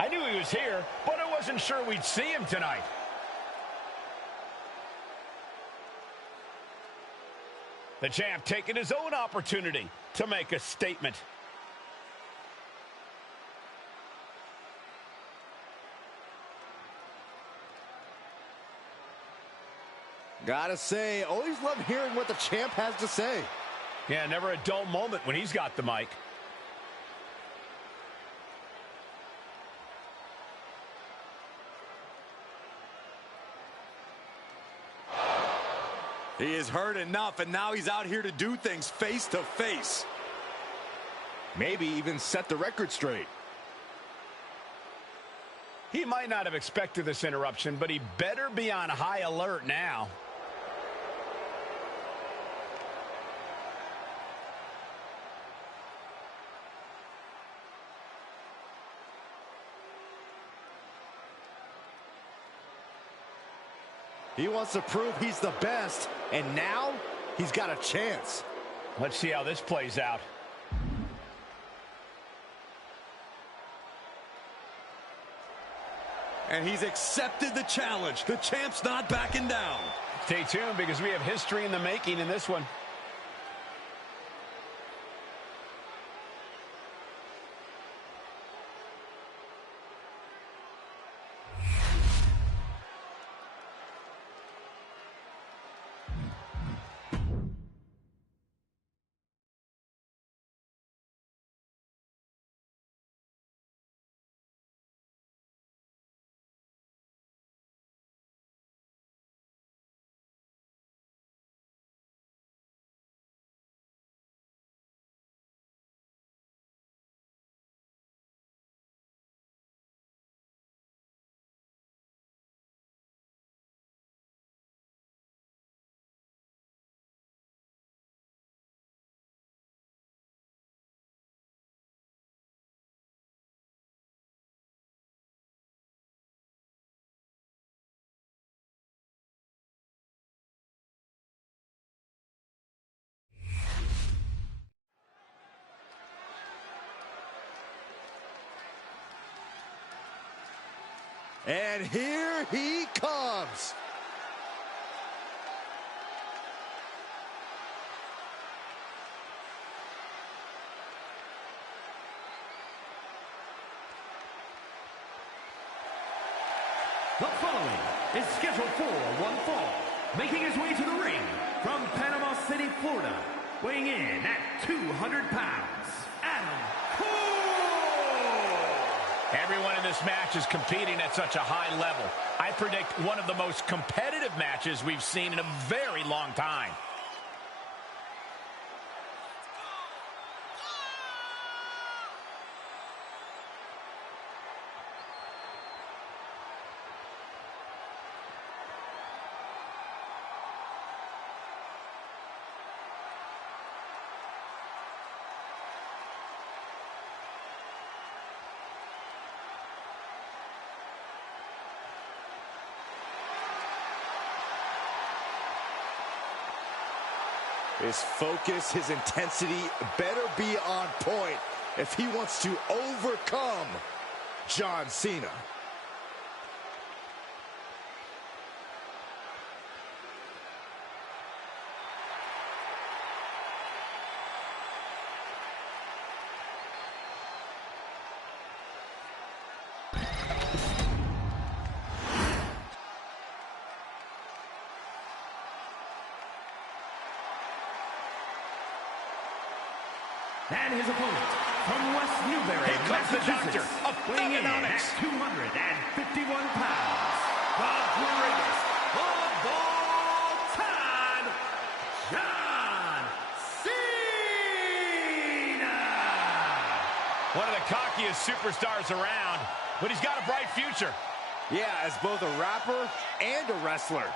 I knew he was here, but I wasn't sure we'd see him tonight. The champ taking his own opportunity to make a statement. Gotta say, always love hearing what the champ has to say. Yeah, never a dull moment when he's got the mic. He has heard enough, and now he's out here to do things face to face. Maybe even set the record straight. He might not have expected this interruption, but he better be on high alert now. He wants to prove he's the best, and now he's got a chance. Let's see how this plays out. And he's accepted the challenge. The champ's not backing down. Stay tuned because we have history in the making in this one. And here he comes. The following is scheduled for one fall, making his way to the ring from Panama City, Florida, weighing in at 200 pounds, Adam Cole! Everyone in this match is competing at such a high level. I predict one of the most competitive matches we've seen in a very long time. His focus, his intensity better be on point if he wants to overcome John Cena. And his opponent from West Newbury, Here comes the doctor Massachusetts, of weighing in at thugonomics. 251 pounds, the greatest of all time, John Cena! One of the cockiest superstars around, but he's got a bright future. Yeah, as both a rapper and a wrestler.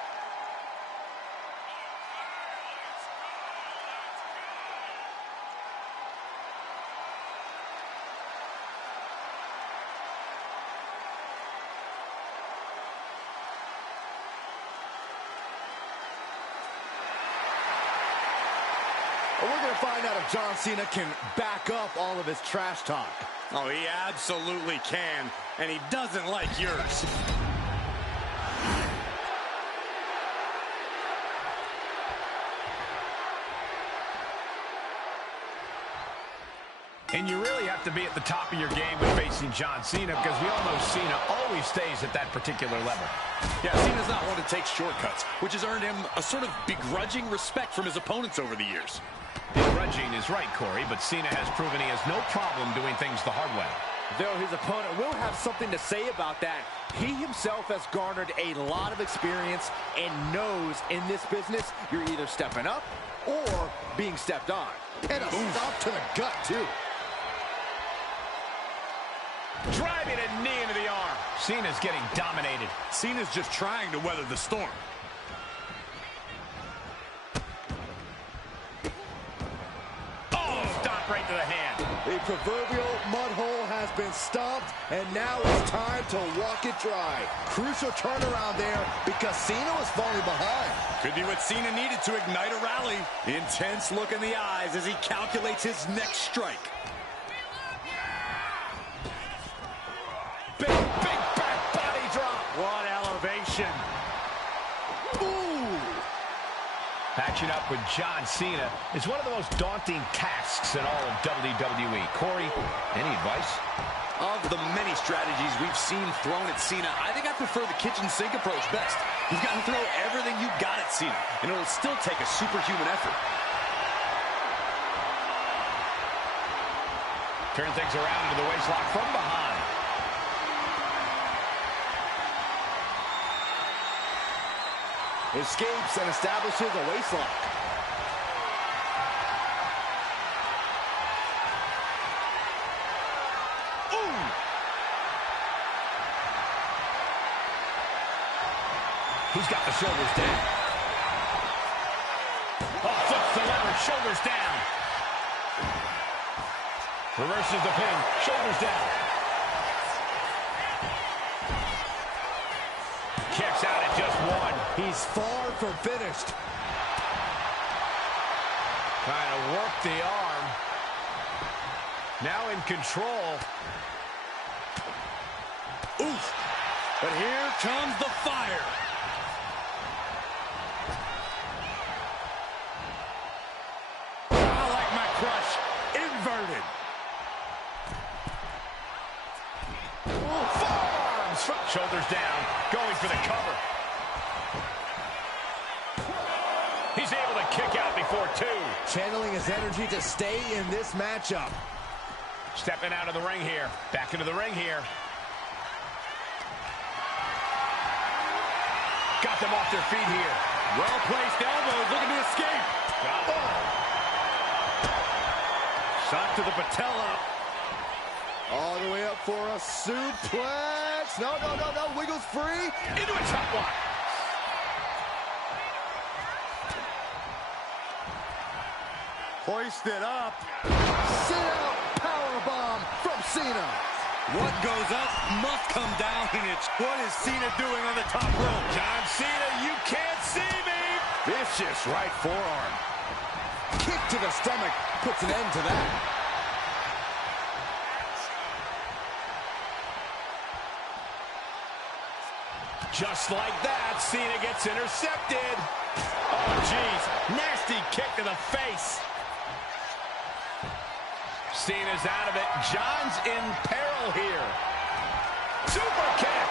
And we're going to find out if John Cena can back up all of his trash talk. Oh, he absolutely can, and he doesn't like yours. And you really have to be at the top of your game when facing John Cena, because we all know Cena always stays at that particular level. Yeah, Cena's not one to take shortcuts, which has earned him a sort of begrudging respect from his opponents over the years. Begrudging is right, Corey, but Cena has proven he has no problem doing things the hard way. Though his opponent will have something to say about that, he himself has garnered a lot of experience and knows in this business you're either stepping up or being stepped on. And a stop to the gut, too. Driving a knee into the arm. Cena's getting dominated. Cena's just trying to weather the storm. Oh, stop right to the hand. The proverbial mud hole has been stomped, and now it's time to walk it dry. Crucial turnaround there because Cena was falling behind. Could be what Cena needed to ignite a rally. Intense look in the eyes as he calculates his next strike. Big back body drop. What elevation. Ooh. Matching up with John Cena is one of the most daunting tasks in all of WWE. Corey, any advice? Of the many strategies we've seen thrown at Cena, I think I prefer the kitchen sink approach best. You've got to throw everything you got at Cena, and it'll still take a superhuman effort. Turn things around into the waistlock from behind. Escapes and establishes a waistlock. Ooh! He's got the shoulders down. Oh, flips the lever, shoulders down. Reverses the pin, shoulders down. Kicks out at just one. He's far from finished. Trying to work the arm. Now in control. Oof! But here comes the fire. I like my crush inverted. Shoulders down, going for the cover. He's able to kick out before two. Channeling his energy to stay in this matchup. Stepping out of the ring here. Back into the ring here. Got them off their feet here. Well-placed elbows, looking to escape. Shot to the patella. All the way up for a suplex. No, no, no, no. Wiggles free. Into a top block. Hoisted up. Sit out powerbomb from Cena. What goes up must come down, and it's what is Cena doing on the top rope? John Cena, you can't see me. Vicious right forearm. Kick to the stomach puts an end to that. Just like that, Cena gets intercepted. Oh, jeez. Nasty kick to the face. Cena's out of it. John's in peril here. Super kick.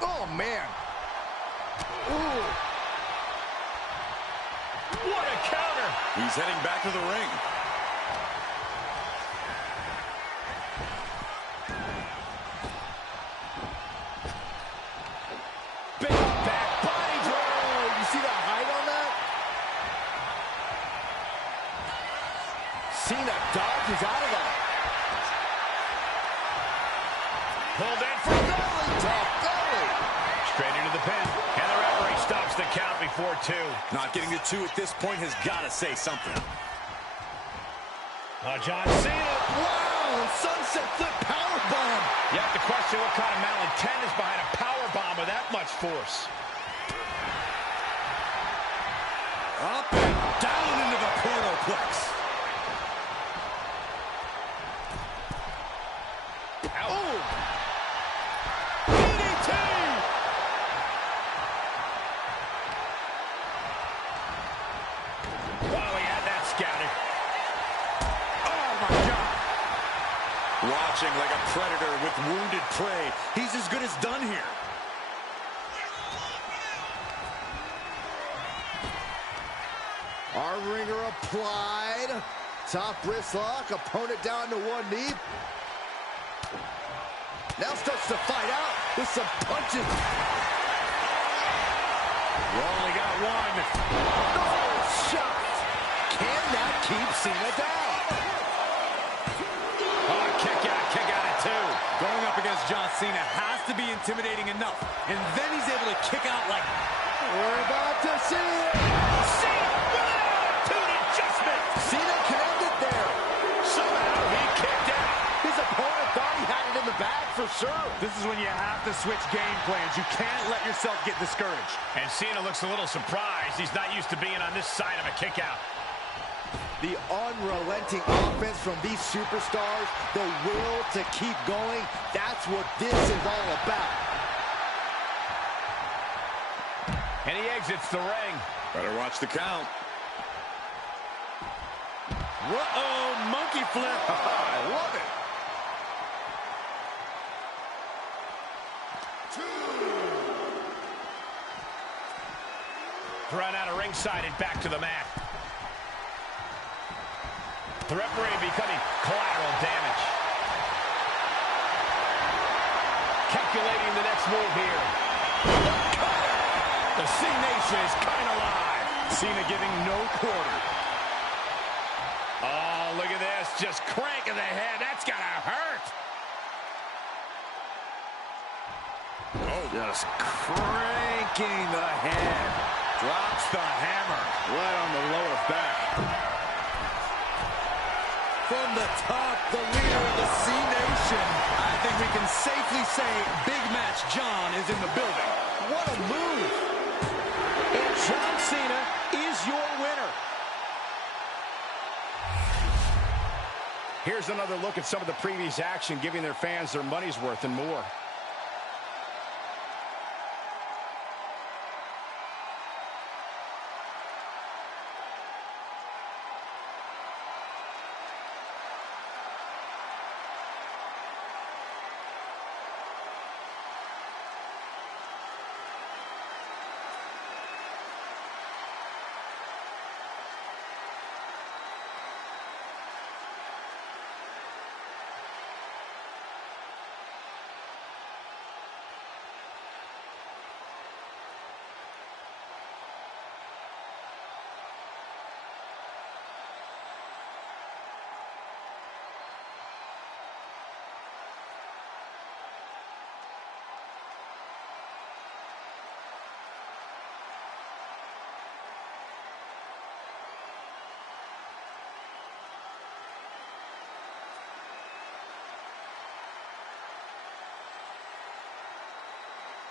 Oh, man. Ooh. What a counter. He's heading back to the ring. Big back body drop. You see the height on that? Cena dodges out of that. Pulled in for Belly top belly. straight into the pin. And the referee stops the count before two. Not getting to two at this point has got to say something. John Cena. Wow. sunset flip powerbomb. You have to question what kind of malintent is behind a powerbomb with that much force. Up and down into the portalplex. Oh! DDT! Oh, he had that scouted. Oh, my God. Watching like a predator with wounded prey. He's as good as done here. Our ringer applied. Top wrist lock. Opponent down to one knee. Now starts to fight out with some punches. You only got one. Oh, shot. Can that keep Cena down? Oh, kick out at two. Going up against John Cena has to be intimidating enough. And then he's able to kick out like... We're about to see it. Cena with an attitude adjustment. Cena connected there. Somehow he kicked out. His opponent thought he had it in the bag for sure. This is when you have to switch game plans. You can't let yourself get discouraged. And Cena looks a little surprised. He's not used to being on this side of a kick out. The unrelenting offense from these superstars, the will to keep going, that's what this is all about. And he exits the ring. Better watch the count. Whoa, monkey flip. I love it. Thrown out of ringside and back to the mat. The referee becoming collateral damage. Calculating the next move here. The C-Nation is kind of live. Cena giving no quarter. Oh, look at this. Just cranking the head. That's got to hurt. Oh, just cranking the head. Drops the hammer right on the lower back. From the top, the leader of the C-Nation. I think we can safely say Big Match John is in the building. What a move. And John Cena is your winner. Here's another look at some of the previous action, giving their fans their money's worth and more.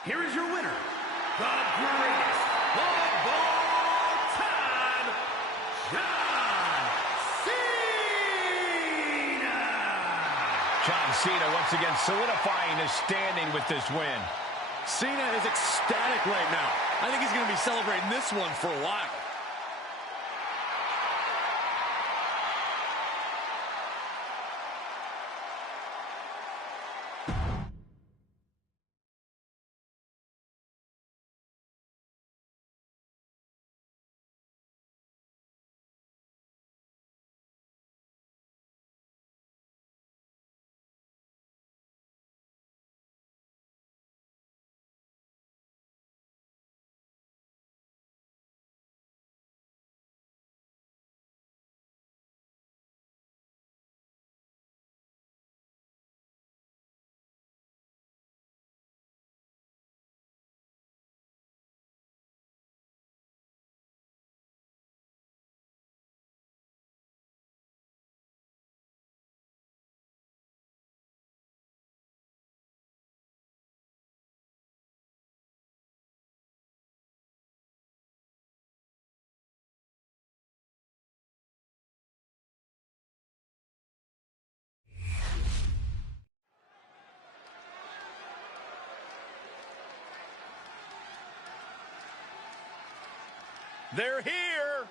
Here is your winner, the greatest of all time, John Cena! John Cena once again solidifying his standing with this win. Cena is ecstatic right now. I think he's going to be celebrating this one for a while. They're here.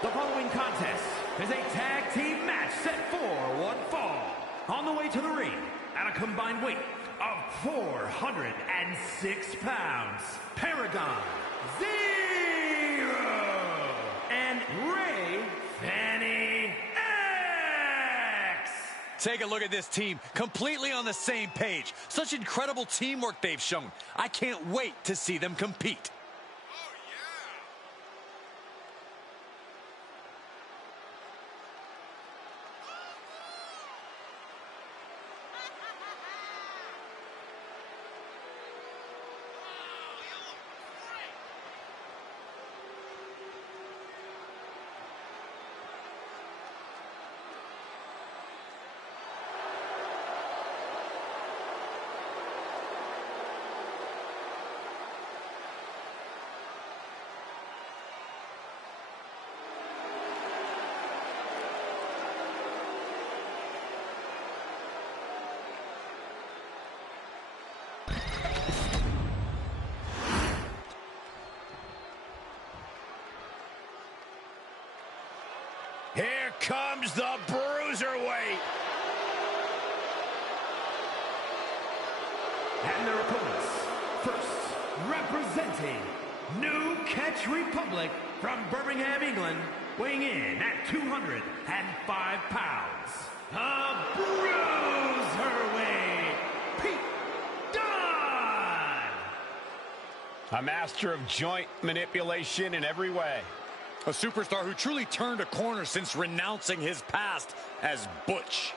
The following contest is a tag team match set for one fall. On the way to the ring, at a combined weight of 406 pounds, Paragon Zero and Ray Fanny X. Take a look at this team, completely on the same page. Such incredible teamwork they've shown. I can't wait to see them compete. Here comes the Bruiserweight. And their opponents, first, representing New Catch Republic from Birmingham, England, weighing in at 205 pounds, the Bruiserweight, Pete Dunne. A master of joint manipulation in every way. A superstar who truly turned a corner since renouncing his past as Butch.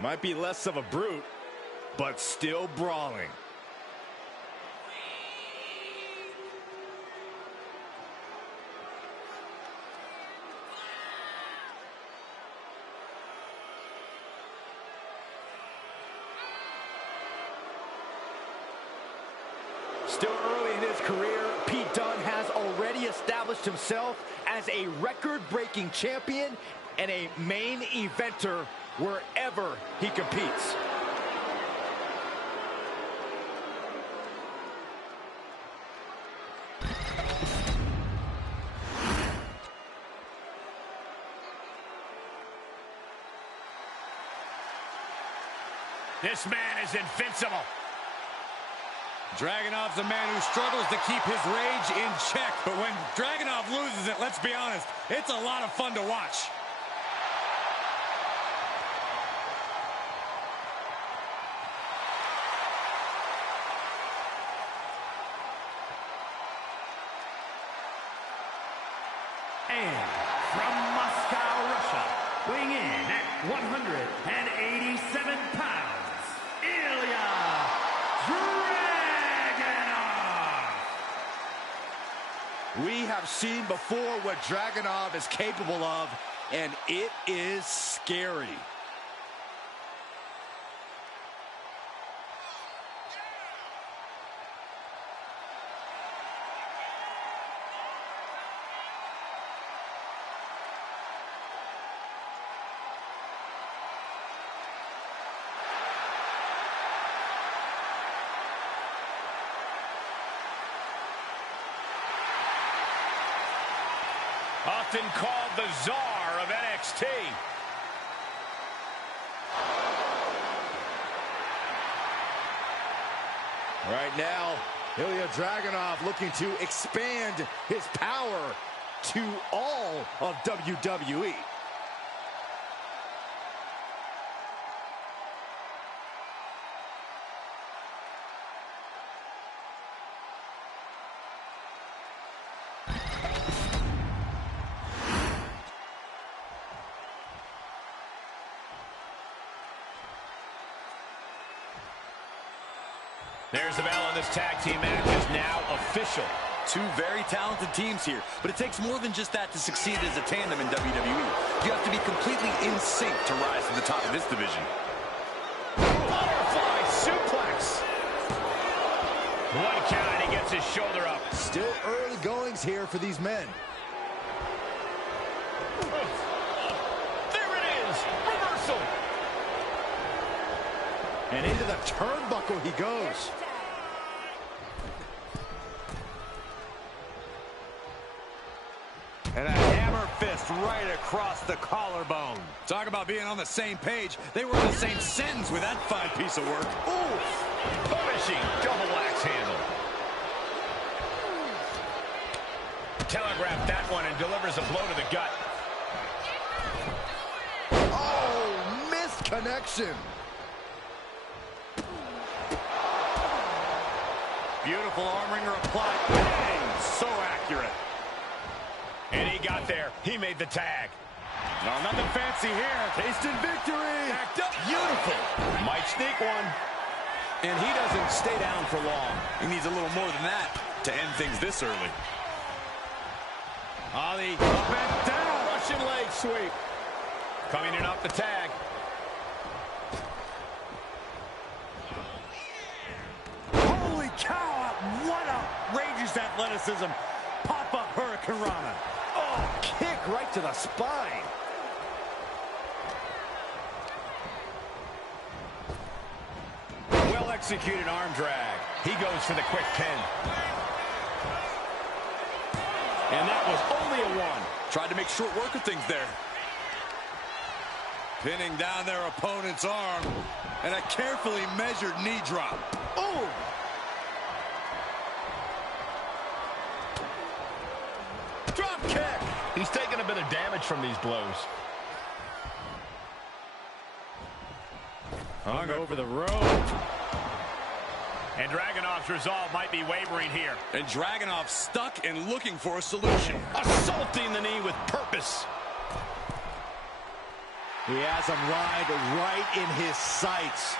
Might be less of a brute, but still brawling. Still early in his career, Pete Dunne has already established himself as a record-breaking champion and a main eventer wherever he competes. This man is invincible. Dragunov's a man who struggles to keep his rage in check, but when Dragunov loses it, let's be honest, it's a lot of fun to watch. And from Moscow, Russia, weighing in at 187 pounds, Ilya Dragunov. We have seen before what Dragunov is capable of, and it is scary. Often called the Czar of NXT. Right now, Ilya Dragunov looking to expand his power to all of WWE. There's the bell, and this tag team match is now official. Two very talented teams here, but it takes more than just that to succeed as a tandem in WWE. You have to be completely in sync to rise to the top of this division. Butterfly suplex. One count, and he gets his shoulder up. Still early goings here for these men. There it is. Reversal. And into the turnbuckle he goes. And a hammer fist right across the collarbone. Talk about being on the same page. They were in the same sentence with that fine piece of work. Ooh, punishing double axe handle. Telegraphed that one and delivers a blow to the gut. Oh, missed connection. Beautiful arm wringer applied. Bang! So accurate. And he got there. He made the tag. No, nothing fancy here. Tasted victory. Backed up. Beautiful. Might sneak one. And he doesn't stay down for long. He needs a little more than that to end things this early. Ali Up and down. Russian leg sweep. Coming in off the tag. Holy cow. What outrageous athleticism. Pop-up Hurricane Rana. Oh, kick right to the spine. Well-executed arm drag. He goes for the quick pin. And that was only a one. Tried to make short work of things there. Pinning down their opponent's arm. And a carefully measured knee drop. Oh. Drop kick. He's taking a bit of damage from these blows. Hung over the rope. And Dragunov's resolve might be wavering here. And Dragunov stuck and looking for a solution. Assaulting the knee with purpose. He has him right in his sights.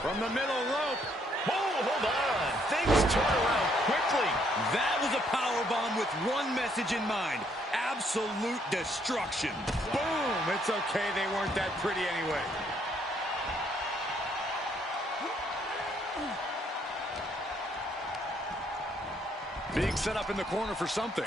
From the middle rope. Oh, hold on. Things turn around quickly. That was a powerbomb with one message in mind. Absolute destruction. Boom. It's okay. They weren't that pretty anyway. Being set up in the corner for something.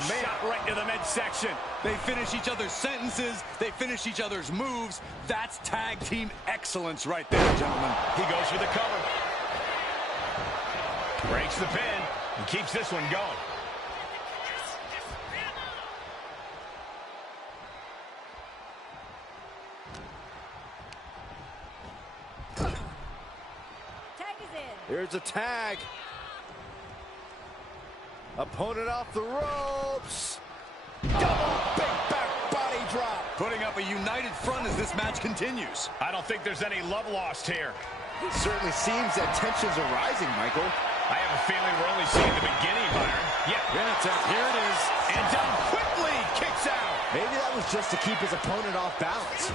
Shot right to the midsection. They finish each other's sentences. They finish each other's moves. That's tag team excellence right there, gentlemen. He goes for the cover. Breaks the pin and keeps this one going. Tag is in. Here's a tag. Opponent off the ropes. Double big back body drop. Putting up a united front as this match continues. I don't think there's any love lost here. It certainly seems that tensions are rising, Michael. I have a feeling we're only seeing the beginning, Byron. Yeah. Here it is. And down quickly. Kicks out. Maybe that was just to keep his opponent off balance.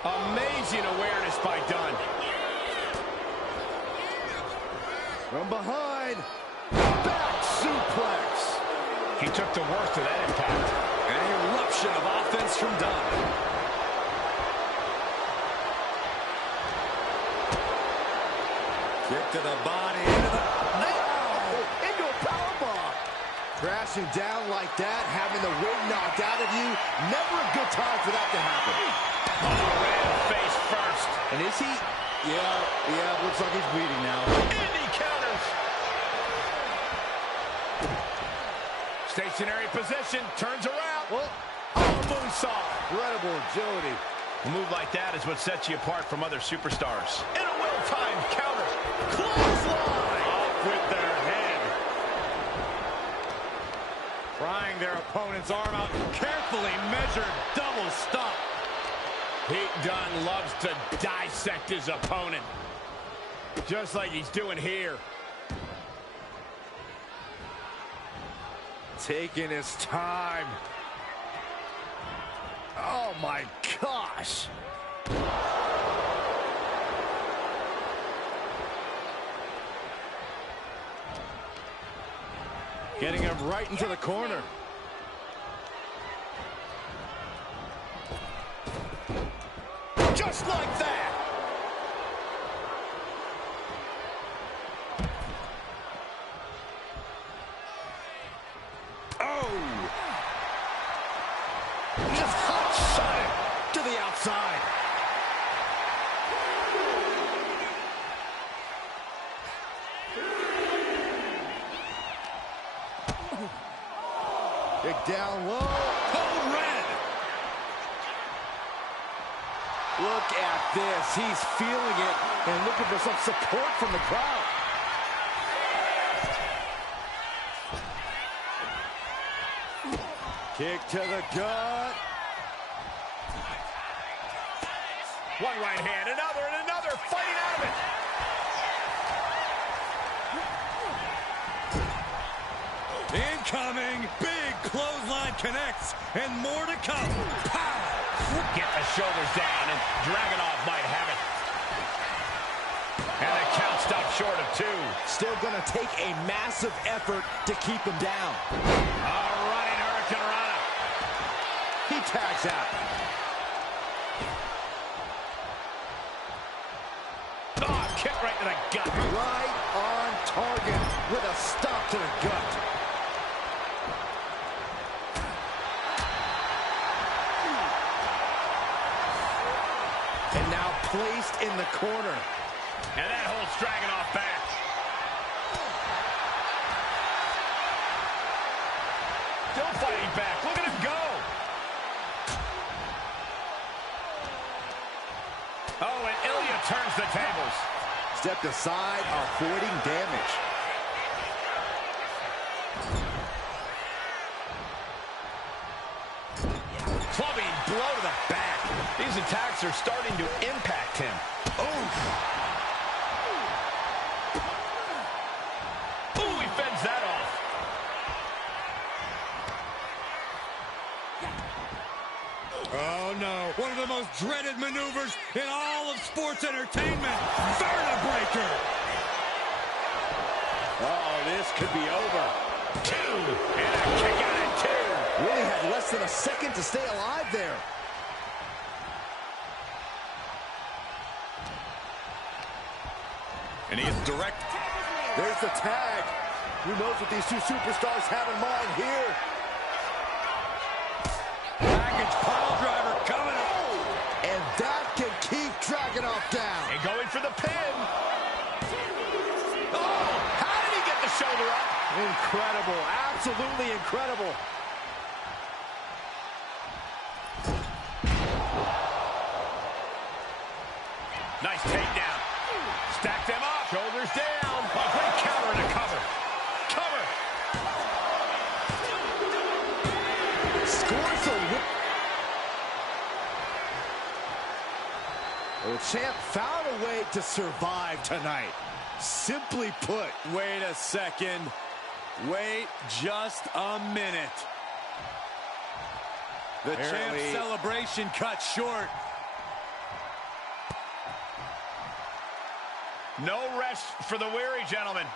Amazing awareness by Dunn. From behind. Back suplex. He took the worst of that impact. An eruption of offense from Dunn. Kick to the body. Into the... Into a powerbomb. Crashing down like that, having the wind knocked out of you. Never a good time for that to happen. Oh, man, face first. And is he? Yeah, looks like he's bleeding now. And he counters. Stationary position, turns around. Well, Moonsault. incredible agility. A move like that is what sets you apart from other superstars. And a well-timed counter. Clothesline. Off with their head. Prying their opponent's arm out. Carefully measured double stop. Pete Dunne loves to dissect his opponent. Just like he's doing here. Taking his time. Oh, my gosh. Getting him right into the corner. Just like that. Oh. Just hot shot it to the outside. Big down low. Code red. Look at this. He's feeling it and looking for some support from the crowd. Kick to the gut. One right hand, another, and another, fighting out of it. Incoming. Big clothesline connects, and more to come. Pow! Get the shoulders down, and Dragunov might have it. And the count stopped short of 2. Still going to take a massive effort to keep him down. Running Hurricane Rana. He tags out. Oh, kick right to the gut. Right on target with a stop to the gut. And now placed in the corner. And that holds Dragunov back. Still fighting back. Look at him go. Oh, and Ilya turns the tables. Stepped aside, avoiding damage. Clubbing blow to the back. These attacks are starting to impact him. Oof. Ooh, he fends that off. Oh, no. One of the most dreaded maneuvers in all of sports entertainment. Vertebraker. Oh, this could be over. 2. And a kick out at 2. Really had less than a second to stay alive there. And he is direct. There's the tag. Who knows what these two superstars have in mind here? Package pile driver coming up. And that can keep Dragunov down. And going for the pin. Oh, how did he get the shoulder up? Incredible, absolutely incredible. Nice takedown. Stack them up. Shoulders down. Oh, great counter and a cover. Cover. Scores the win. The champ found a way to survive tonight. Simply put. Wait a second. Wait just a minute. The Apparently, champ's celebration cut short. No rest for the weary, gentlemen.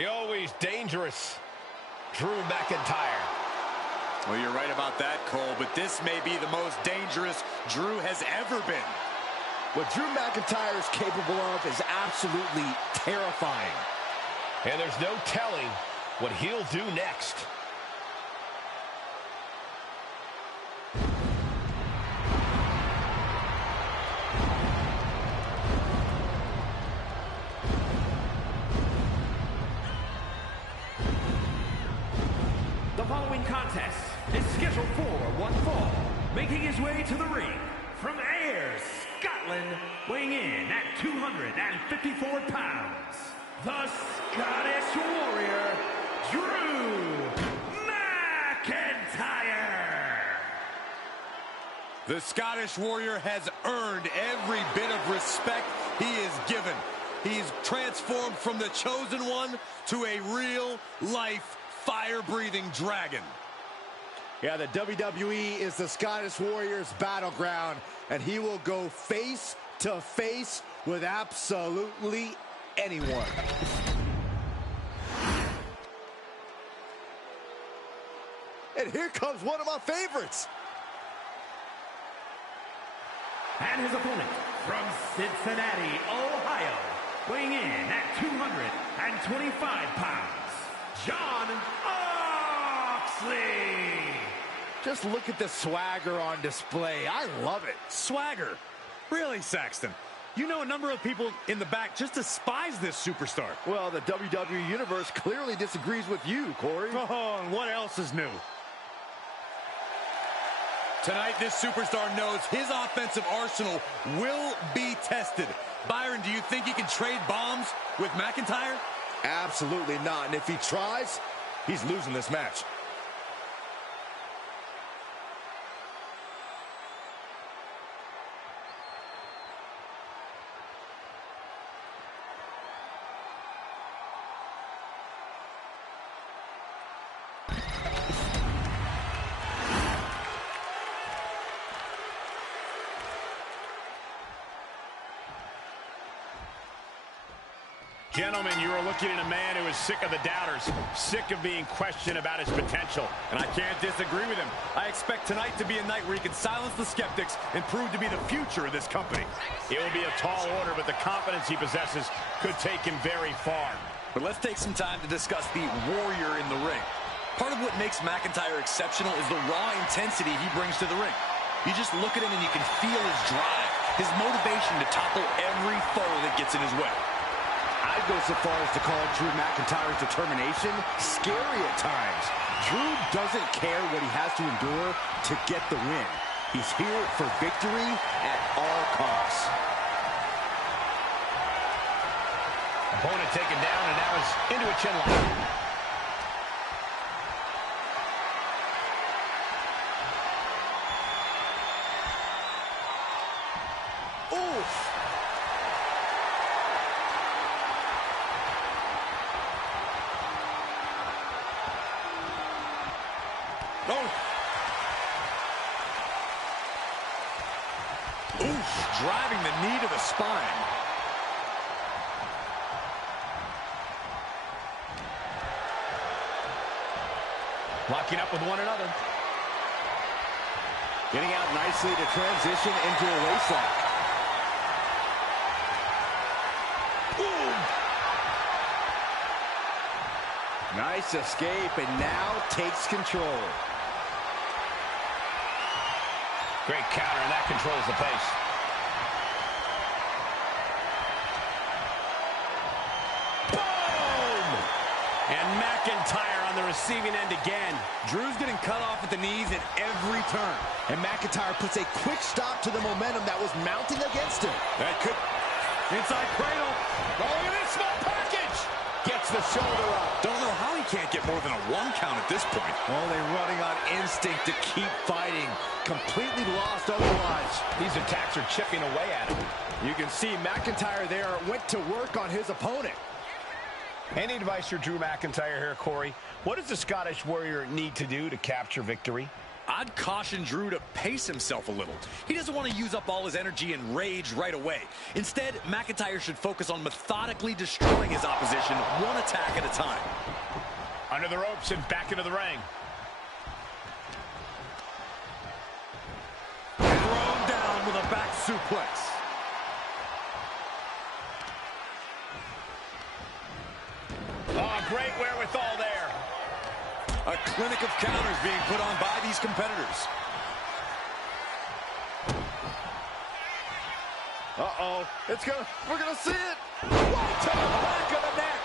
The always dangerous Drew McIntyre. Well, you're right about that, Cole, but this may be the most dangerous Drew has ever been. What Drew McIntyre is capable of is absolutely terrifying. And there's no telling what he'll do next. The following contest is scheduled for one fall. Making his way to the ring from Ayr, Scotland, weighing in at 254 pounds, the Scottish Warrior, Drew McIntyre. The Scottish Warrior has earned every bit of respect he is given. He's transformed from the chosen one to a real-life fire-breathing dragon. Yeah, the WWE is the Scottish Warrior's battleground, and he will go face to face with absolutely anyone. And here comes one of my favorites. And his opponent from Cincinnati, Ohio, weighing in at 225 pounds, John Moxley. Just look at the swagger on display. I love it. Swagger? Really, Saxton? You know a number of people in the back just despise this superstar. Well, the WWE Universe clearly disagrees with you, Corey. Oh, and what else is new? Tonight, this superstar knows his offensive arsenal will be tested. Byron, do you think he can trade bombs with McIntyre? Absolutely not. And if he tries, he's losing this match. Gentlemen, you are looking at a man who is sick of the doubters, sick of being questioned about his potential. And I can't disagree with him. I expect tonight to be a night where he can silence the skeptics and prove to be the future of this company. It will be a tall order, but the confidence he possesses could take him very far. But let's take some time to discuss the warrior in the ring. Part of what makes McIntyre exceptional is the raw intensity he brings to the ring. You just look at him and you can feel his drive, his motivation to topple every foe that gets in his way. I'd go so far as to call Drew McIntyre's determination scary at times. Drew doesn't care what he has to endure to get the win. He's here for victory at all costs. Opponent taken down and now is into a chin lock. Driving the knee to the spine. Locking up with one another. Getting out nicely to transition into a waist lock. Boom! Nice escape, and now takes control. Great counter, and that controls the pace. And McIntyre on the receiving end again. Drew's getting cut off at the knees at every turn. And McIntyre puts a quick stop to the momentum that was mounting against him. That could... Inside cradle. Oh, look at this small package. Gets the shoulder up. Don't know how he can't get more than a 1 count at this point. Oh, they're running on instinct to keep fighting. Completely lost otherwise. These attacks are chipping away at him. You can see McIntyre there went to work on his opponent. Any advice for Drew McIntyre here, Corey? What does the Scottish Warrior need to do to capture victory? I'd caution Drew to pace himself a little. He doesn't want to use up all his energy and rage right away. Instead, McIntyre should focus on methodically destroying his opposition one attack at a time. Under the ropes and back into the ring. Thrown down with a back suplex. Oh, great wherewithal there. A clinic of counters being put on by these competitors. Uh-oh. We're gonna see it. Right to the back of the neck.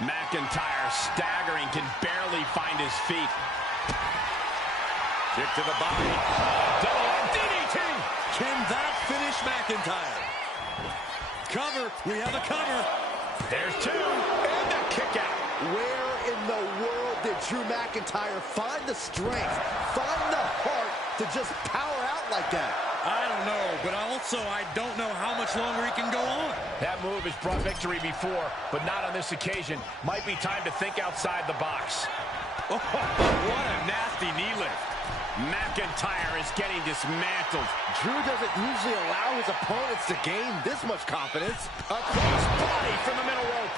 McIntyre staggering, can barely find his feet. Kick to the body. Double arm DDT. Can that finish McIntyre? Cover. We have a cover. There's two. And a kick out. Where in the world did Drew McIntyre find the strength, find the heart to just power out like that? I don't know, but I don't know how much longer he can go on. That move has brought victory before, but not on this occasion. Might be time to think outside the box. Oh, what a nasty knee lift. McIntyre is getting dismantled. Drew doesn't usually allow his opponents to gain this much confidence. A cross body from the middle rope.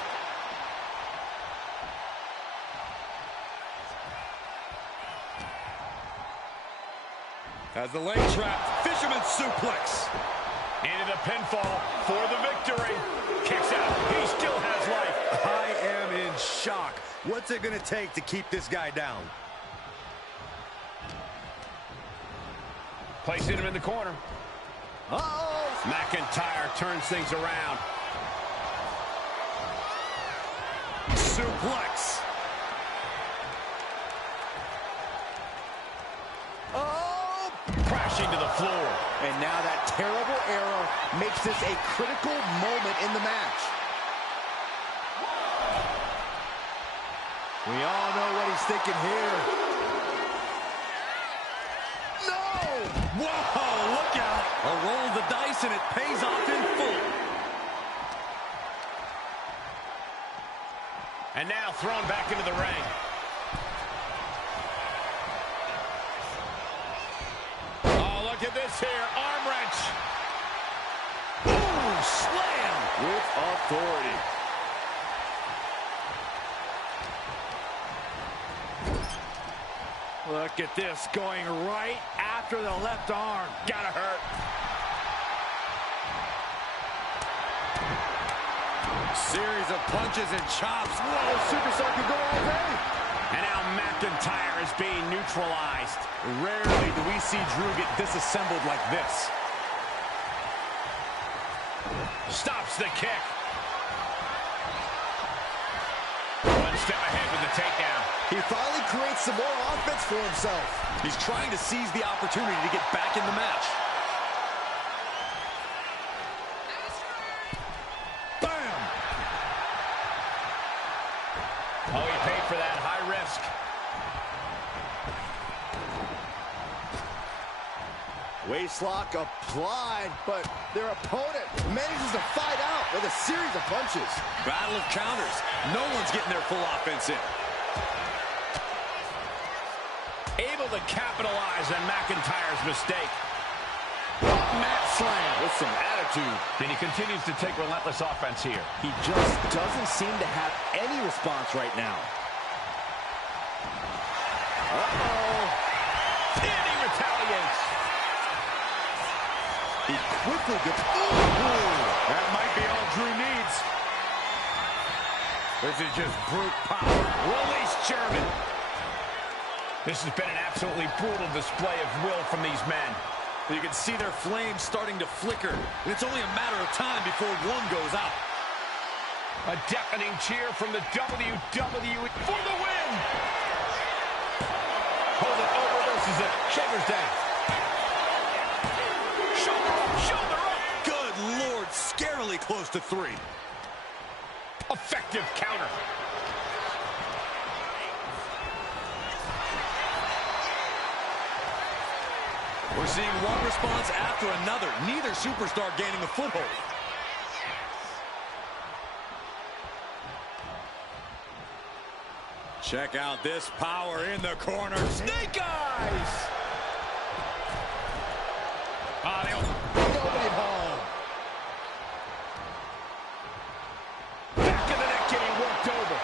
Has the leg trap. Fisherman suplex. Into the pinfall for the victory. Kicks out. He still has life. I am in shock. What's it going to take to keep this guy down? Placing him in the corner. Uh-oh. McIntyre turns things around. Suplex. Oh! Crashing to the floor. And now that terrible error makes this a critical moment in the match. We all know what he's thinking here. No! Whoa, look out. A roll of the dice and it pays off in full. And now thrown back into the ring. Oh, look at this here. Arm wrench. Ooh, slam with authority. Look at this, going right after the left arm. Gotta hurt. Series of punches and chops. Whoa, superstar can go all day. And now McIntyre is being neutralized. Rarely do we see Drew get disassembled like this. Stops the kick. One step ahead with the takedown. He finally creates some more offense for himself. He's trying to seize the opportunity to get back in the match. Bam! Oh, he paid for that. High risk. Waistlock applied, but their opponent manages to fight out with a series of punches. Battle of counters. No one's getting their full offense in. Able to capitalize on McIntyre's mistake. Mat slam with some attitude. And he continues to take relentless offense here. He just doesn't seem to have any response right now. Uh-oh. And he retaliates. He quickly gets... Ooh. That might be all Drew needs. This is just brute power. Release German. This has been an absolutely brutal display of will from these men. You can see their flames starting to flicker, and it's only a matter of time before one goes out. A deafening cheer from the WWE for the win. Hold it over versus it. Shoulders down. Shoulder up, shoulder up. Good Lord, scarily close to 3. Effective counter. We're seeing one response after another. Neither superstar gaining a foothold. Check out this power in the corner. Snake eyes! Nobody home. Back of the neck getting worked over.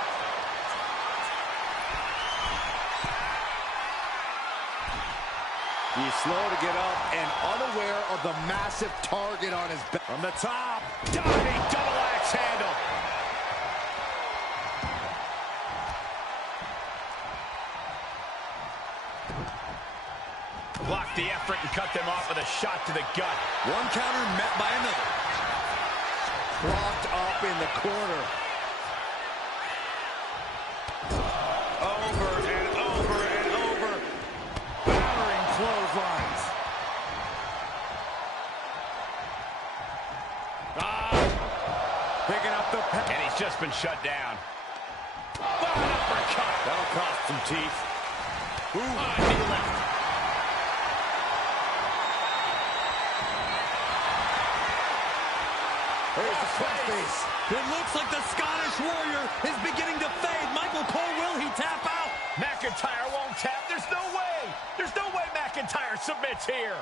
He's slow to get up and unaware of the massive target on his back. From the top, diving double axe handle. Blocked the effort and cut them off with a shot to the gut. One counter met by another. Propped up in the corner. Over and over and over. Battering clotheslines. Picking up the... And he's just been shut down. Oh, an uppercut. That'll cost some teeth. Knee lift. There's the face. It looks like the Scottish Warrior is beginning to fade. Michael Cole, will he tap out? McIntyre won't tap. There's no way. There's no way McIntyre submits here.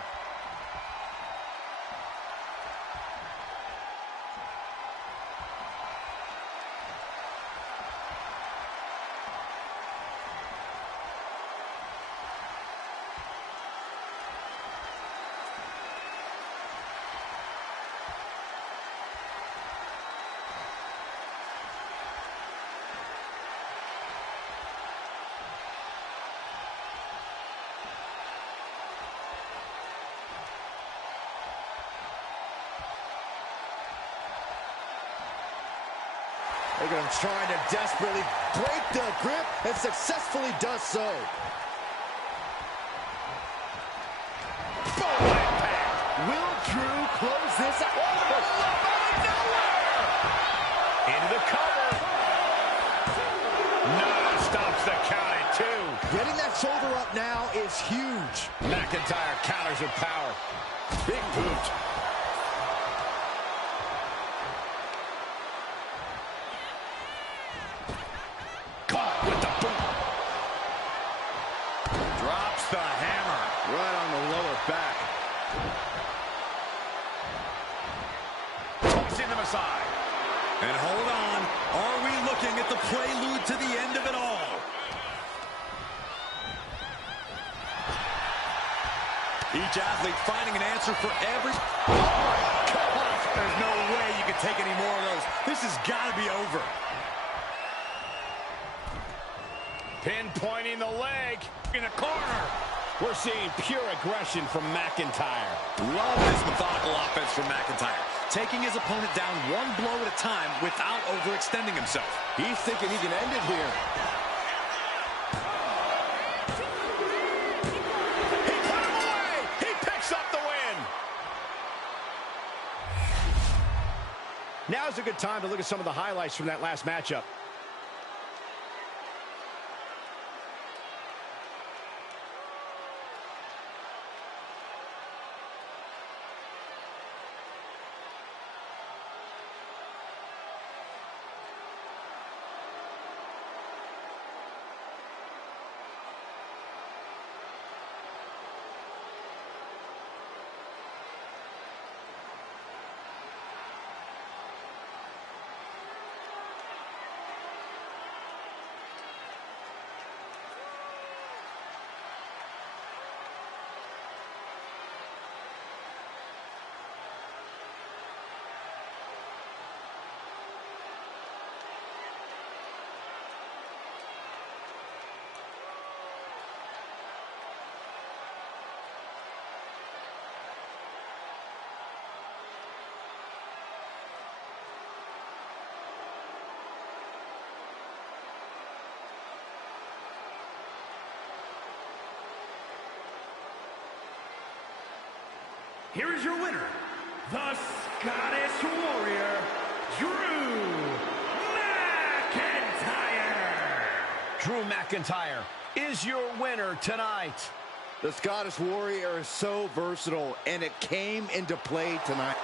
Look at him trying to desperately break the grip and successfully does so. Boom, impact. Will Drew close this out? Into the cover. No, stops the count at 2. Getting that shoulder up now is huge. McIntyre counters with power. Big boot. Caught with the boot. Drops the hammer. Right on the lower back. Tossing them aside. And hold on, are we looking at the prelude to the end of it all? Each athlete finding an answer for every... There's no way you can take any more of those. This has got to be over. Pinpointing the leg in the corner. We're seeing pure aggression from McIntyre. Love this methodical offense from McIntyre, taking his opponent down one blow at a time without overextending himself. He's thinking he can end it here. He put him away. He picks up the win. Now's a good time to look at some of the highlights from that last matchup. Here is your winner, the Scottish Warrior, Drew McIntyre. Drew McIntyre is your winner tonight. The Scottish Warrior is so versatile, and it came into play tonight.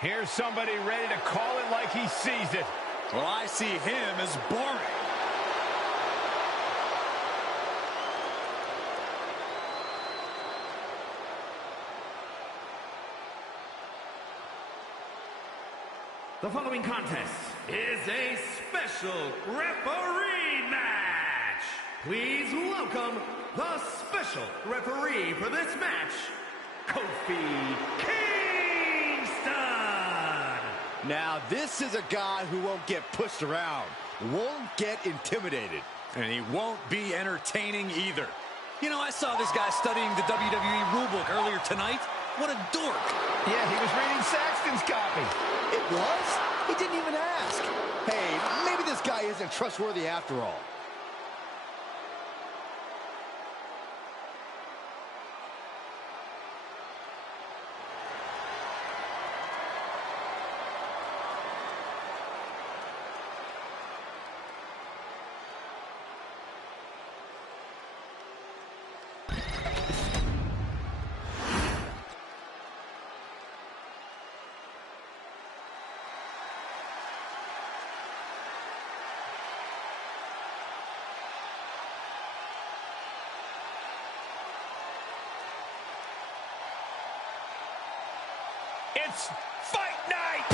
Here's somebody ready to call it like he sees it. Well, I see him as boring. The following contest is a special referee match. Please welcome the special referee for this match, Kofi Kingston. Now, this is a guy who won't get pushed around, won't get intimidated. And he won't be entertaining either. You know, I saw this guy studying the WWE rulebook earlier tonight. What a dork. Yeah, he was reading Saxton's copy. It was? He didn't even ask. Hey, maybe this guy isn't trustworthy after all. It's fight night!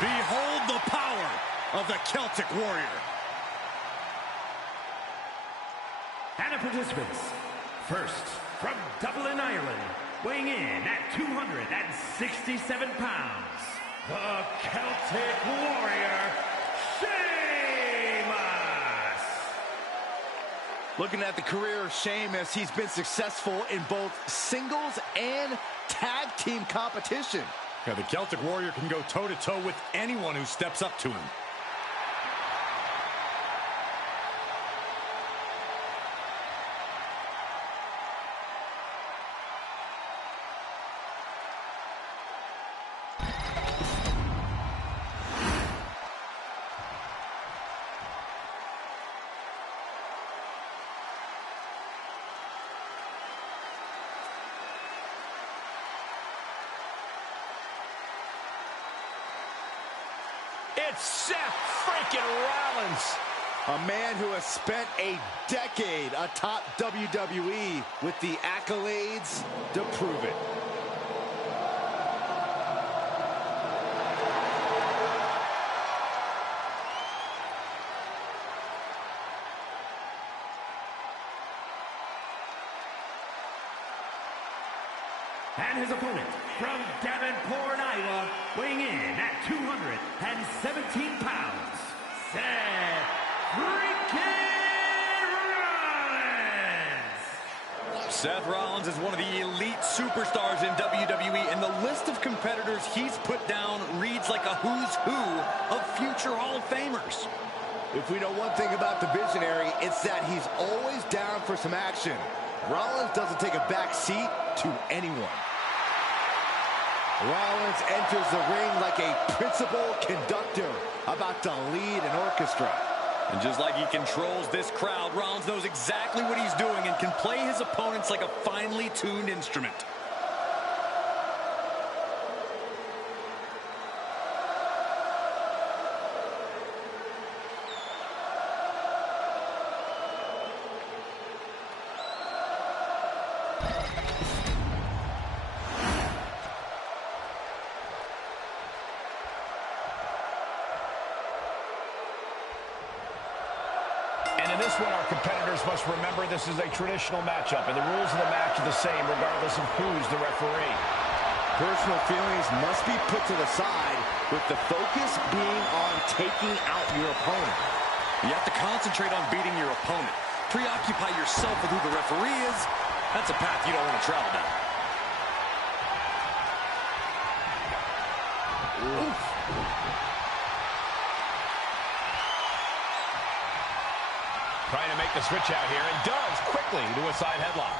Behold the power of the Celtic Warrior. And the participants, first from Dublin, Ireland, weighing in at 267 pounds, the Celtic Warrior, Sheamus! Looking at the career of Sheamus, he's been successful in both singles and tag team competition. Yeah, the Celtic Warrior can go toe-to-toe with anyone who steps up to him. It's Seth freaking Rollins. A man who has spent a decade atop WWE with the accolades to prove it. And his opponent, from Davenport, Iowa, weighing in at 217 pounds, Seth freaking Rollins! Seth Rollins is one of the elite superstars in WWE, and the list of competitors he's put down reads like a who's who of future Hall of Famers. If we know one thing about the Visionary, it's that he's always down for some action. Rollins doesn't take a back seat to anyone. Rollins enters the ring like a principal conductor about to lead an orchestra. And just like he controls this crowd, Rollins knows exactly what he's doing and can play his opponents like a finely tuned instrument. And in this one, our competitors must remember this is a traditional matchup, and the rules of the match are the same regardless of who's the referee. Personal feelings must be put to the side, with the focus being on taking out your opponent. You have to concentrate on beating your opponent. Preoccupy yourself with who the referee is. That's a path you don't want to travel down. Oof. Trying to make the switch out here, and does quickly to a side headlock.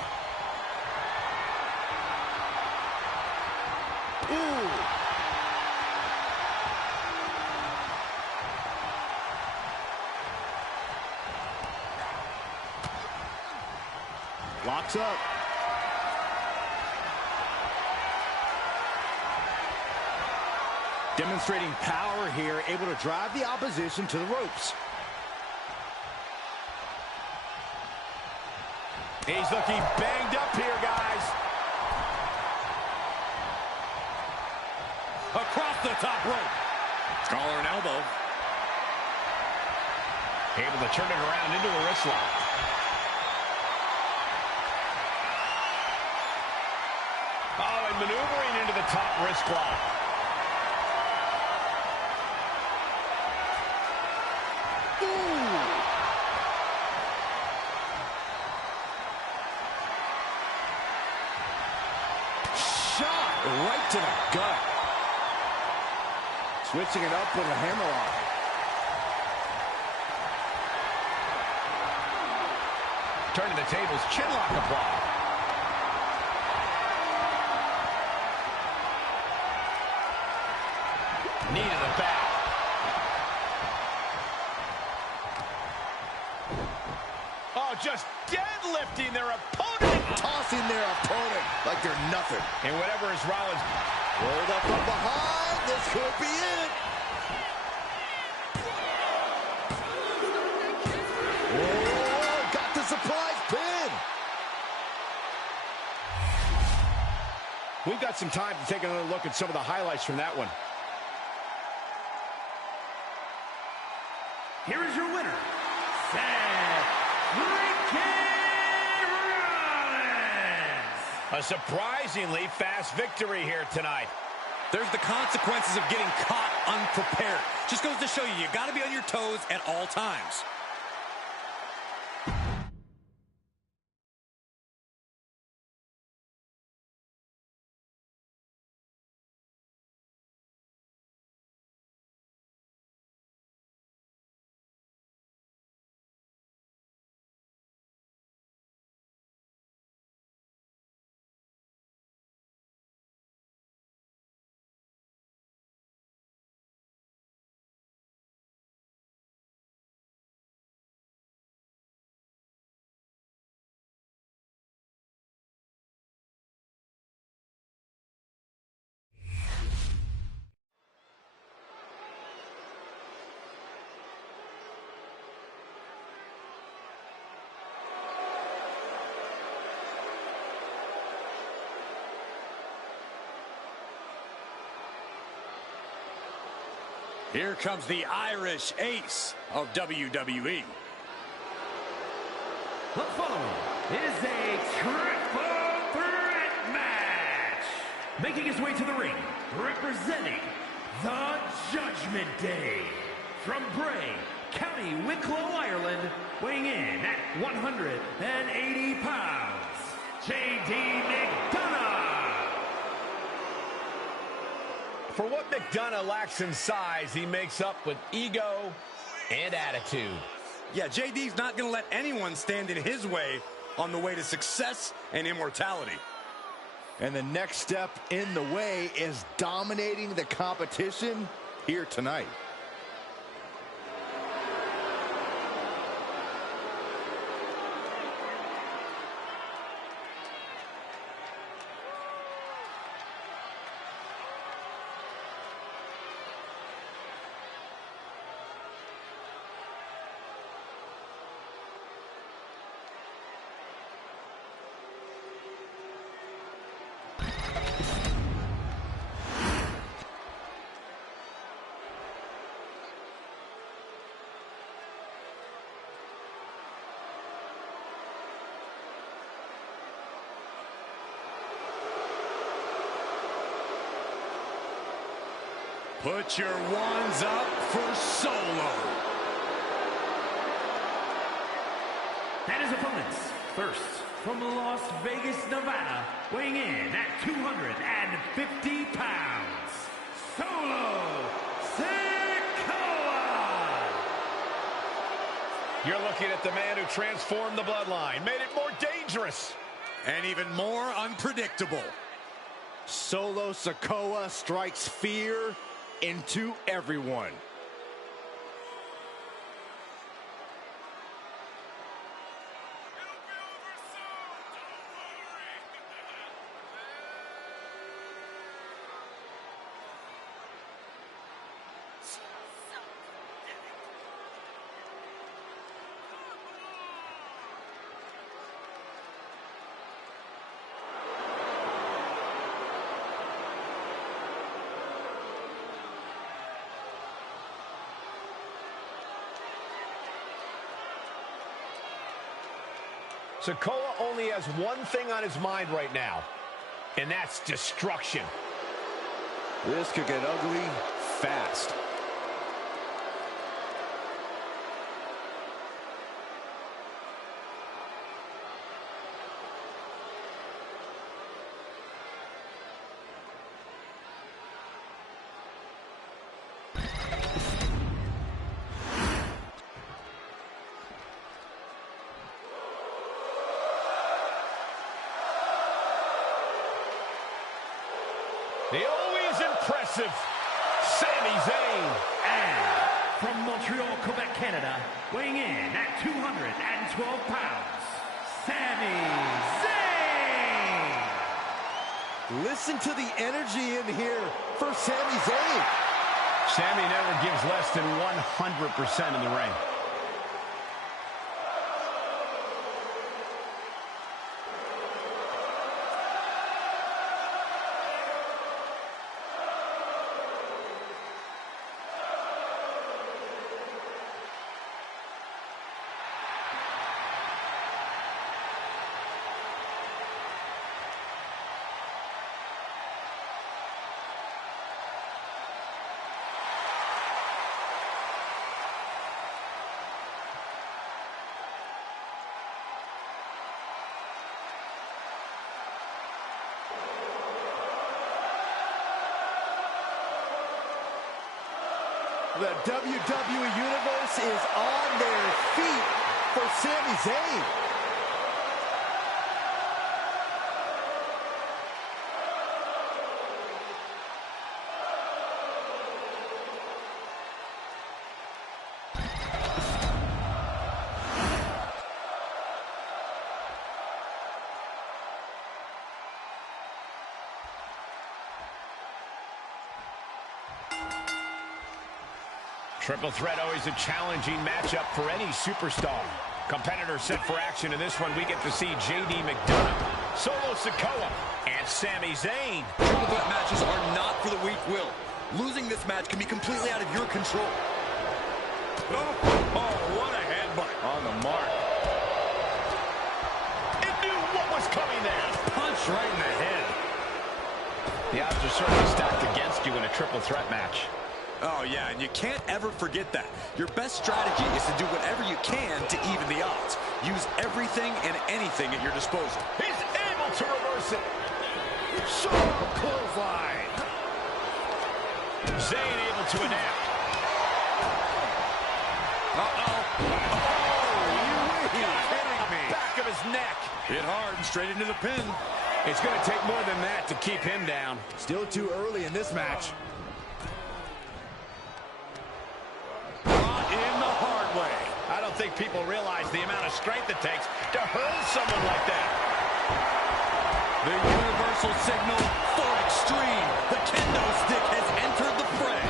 Ooh. Locks up. Demonstrating power here, able to drive the opposition to the ropes. He's looking banged up here, guys. Across the top rope. Collar and elbow. Able to turn it around into a wrist lock. Oh, and maneuvering into the top wrist lock. Ooh. Shot right to the gut. Switching it up with a hammerlock. Turning the tables, chinlock applied. Knee to the back. Oh, just deadlifting their opponent. Tossing their opponent like they're nothing. And whatever is Rollins. Rolled up from behind. This could be it. Whoa, got the surprise pin. We've got some time to take another look at some of the highlights from that one. Here is your winner, Seth freaking Rollins. A surprisingly fast victory here tonight. There's the consequences of getting caught unprepared. Just goes to show you, you got to be on your toes at all times. Here comes the Irish Ace of WWE. The following is a triple threat match. Making his way to the ring, representing the Judgment Day. From Bray, County Wicklow, Ireland, weighing in at 180 pounds, J.D. McDonough. For what McDonough lacks in size, he makes up with ego and attitude. Yeah, JD's not going to let anyone stand in his way on the way to success and immortality. And the next step in the way is dominating the competition here tonight. Put your wands up for Solo. And his opponents, first from Las Vegas, Nevada, weighing in at 250 pounds, Solo Sikoa. You're looking at the man who transformed the bloodline, made it more dangerous. And even more unpredictable. Solo Sikoa strikes fear into everyone. Sikoa only has one thing on his mind right now, and that's destruction. This could get ugly fast. The always impressive Sami Zayn. And from Montreal, Quebec, Canada, weighing in at 212 pounds, Sami Zayn. Listen to the energy in here for Sami Zayn. Sami never gives less than 100% in the ring. The WWE Universe is on their feet for Sami Zayn. Triple threat, always a challenging matchup for any superstar. Competitors set for action in this one. We get to see J.D. McDonough, Solo Sikoa, and Sami Zayn. Triple threat matches are not for the weak-willed. Losing this match can be completely out of your control. Oh, what a headbutt. On the mark. It knew what was coming there. Punch right in the head. The odds are certainly stacked against you in a triple threat match. Oh, yeah, and you can't ever forget that. Your best strategy is to do whatever you can to even the odds. Use everything and anything at your disposal. He's able to reverse it. Sharp clothesline. Zayn able to adapt. Uh-oh. Oh, you kidding me? Back of his neck. Hit hard and straight into the pin. It's going to take more than that to keep him down. Still too early in this match. I don't think people realize the amount of strength it takes to hurl someone like that. The universal signal for extreme. The kendo stick has entered the fray.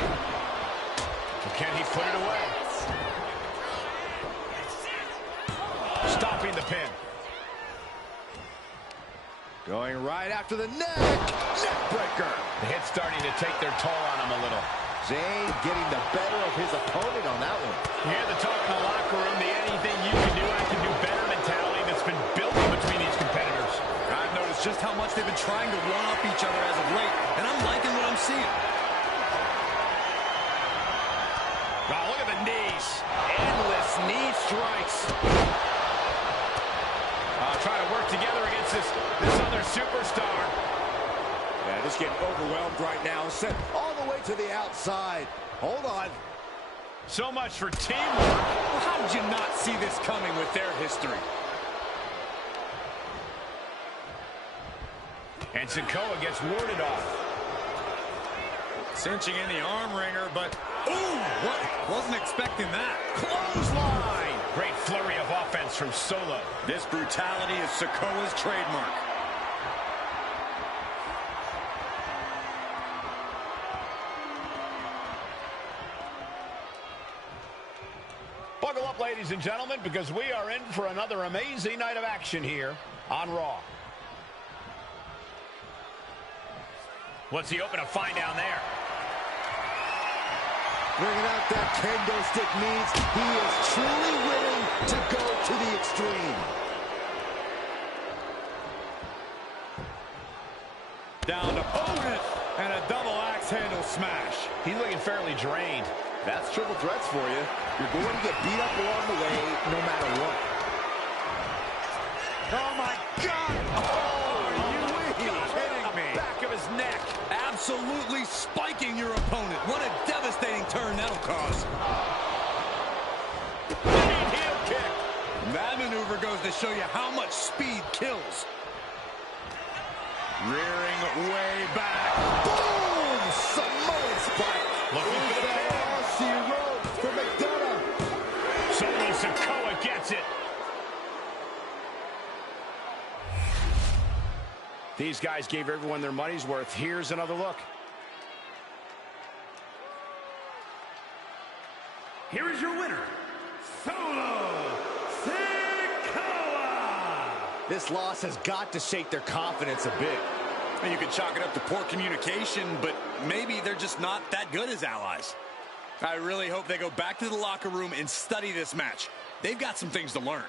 Can he put it away? Stopping the pin. Going right after the neck. Neck breaker. The hit's starting to take their toll on him a little. Zayn getting the better of his opponent on that one. You hear the talk in the locker room, the anything you can do, I can do better mentality that's been building between these competitors. I've noticed just how much they've been trying to one-up each other as of late, and I'm liking what I'm seeing. Wow, look at the knees. Endless knee strikes. Trying to work together against this other superstar. Yeah, just getting overwhelmed right now. Sent all the way to the outside. Hold on. So much for teamwork. Well, how did you not see this coming with their history? And Sikoa gets warded off. Cinching in the arm wringer, but... Ooh, what? Wasn't expecting that. Clothesline. Great flurry of offense from Solo. This brutality is Sikoa's trademark. Buckle up, ladies and gentlemen, because we are in for another amazing night of action here on Raw. What's he hoping to find down there? Bringing out that kendo stick means he is truly willing to go to the extreme. Down opponent and a double axe handle smash. He's looking fairly drained. That's triple threats for you. You're going to get beat up along the way no matter what. Oh, my God. Oh, are you kidding me? Back of his neck. Absolutely spiking your opponent. What a devastating turn that'll cause. Big heel kick. That maneuver goes to show you how much speed kills. Rearing way back. Boom! Samoan spike. Looking for the pin. All she wrote for McDonough. Solo Sikoa gets it. These guys gave everyone their money's worth. Here's another look. Here is your winner, Solo Sikoa! This loss has got to shake their confidence a bit. And you can chalk it up to poor communication, but maybe they're just not that good as allies. I really hope they go back to the locker room and study this match. They've got some things to learn.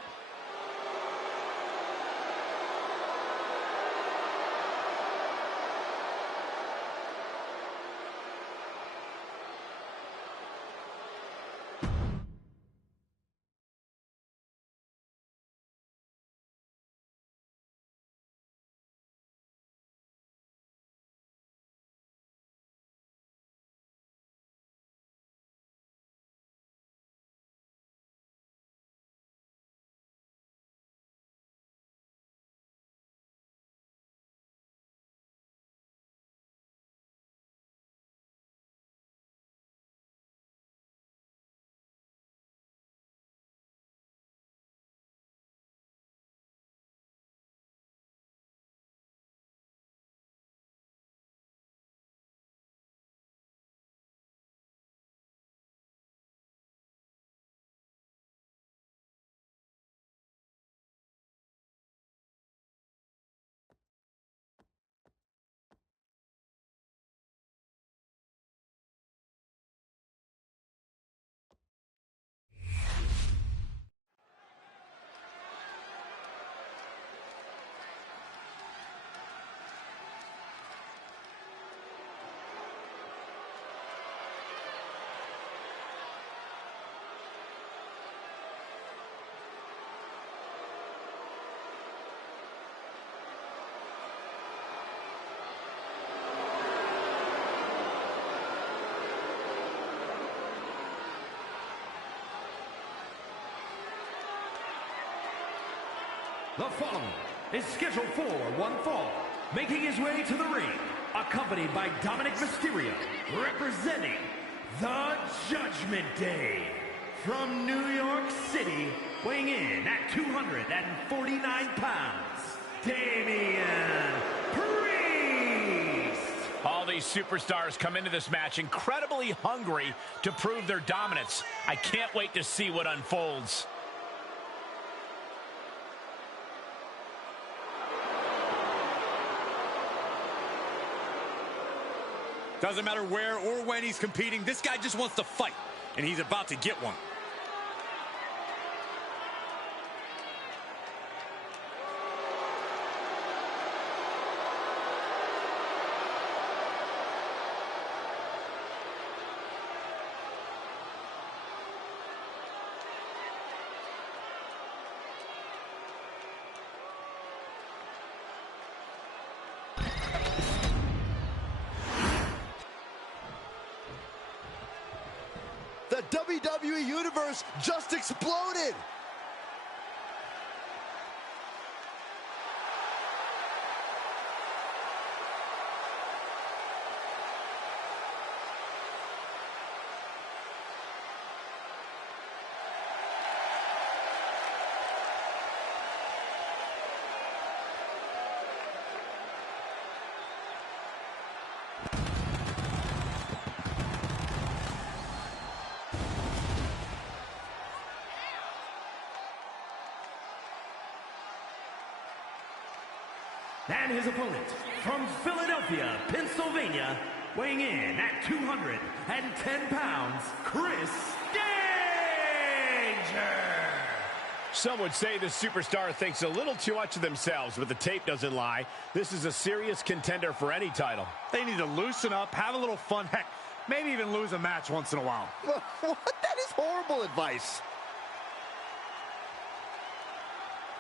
The following is scheduled for one fall, making his way to the ring, accompanied by Dominic Mysterio, representing the Judgment Day. From New York City, weighing in at 249 pounds, Damian Priest. All these superstars come into this match incredibly hungry to prove their dominance. I can't wait to see what unfolds. Doesn't matter where or when he's competing, this guy just wants to fight, and he's about to get one. The WWE Universe just exploded! And his opponent, from Philadelphia, Pennsylvania, weighing in at 210 pounds, Chris Danger. Some would say the superstar thinks a little too much of themselves, but the tape doesn't lie. This is a serious contender for any title. They need to loosen up, have a little fun, heck, maybe even lose a match once in a while. What? That is horrible advice.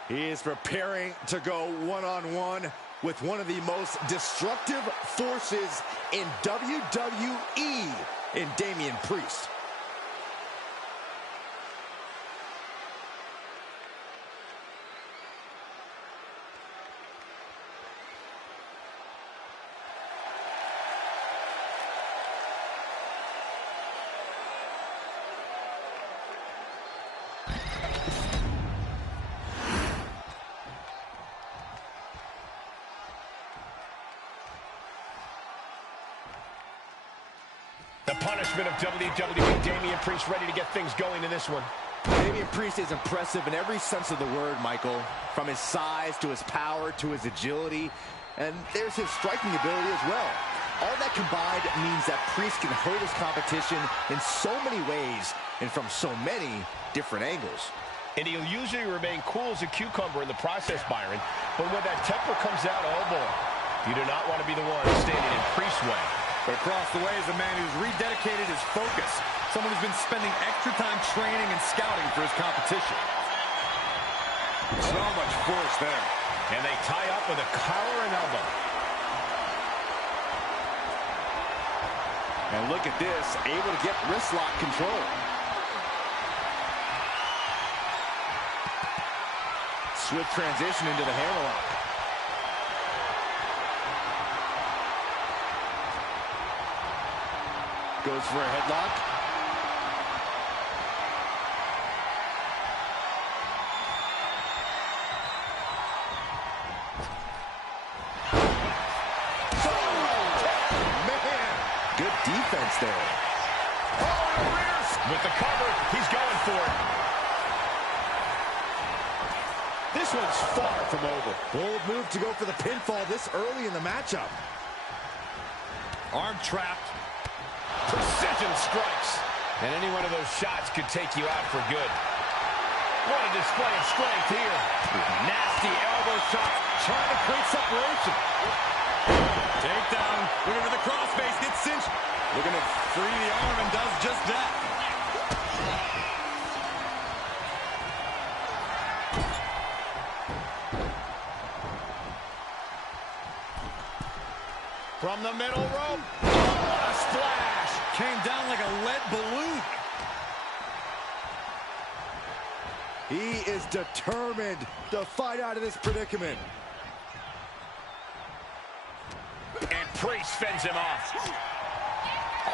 He is preparing to go one-on-one with one of the most destructive forces in WWE, in Damian Priest. The punishment of WWE, Damian Priest ready to get things going in this one. Damian Priest is impressive in every sense of the word, Michael. From his size to his power to his agility. And there's his striking ability as well. All that combined means that Priest can hurt his competition in so many ways and from so many different angles. And he'll usually remain cool as a cucumber in the process, Byron. But when that temper comes out, oh boy, you do not want to be the one standing in Priest's way. But across the way is a man who's rededicated his focus. Someone who's been spending extra time training and scouting for his competition. So much force there. And they tie up with a collar and elbow. And look at this, able to get wrist lock control. Swift transition into the hammerlock. Goes for a headlock. Good defense there. With the cover, he's going for it. This one's far from over. Bold move to go for the pinfall this early in the matchup. Arm trapped. Precision strikes. And any one of those shots could take you out for good. What a display of strength here. Nasty elbow shot, trying to create separation. Takedown. Looking for the crossface. Gets cinched. Looking to free the arm and does just that. From the middle rope. Oh, what a splash. Came down like a lead balloon. He is determined to fight out of this predicament. And Priest fends him off.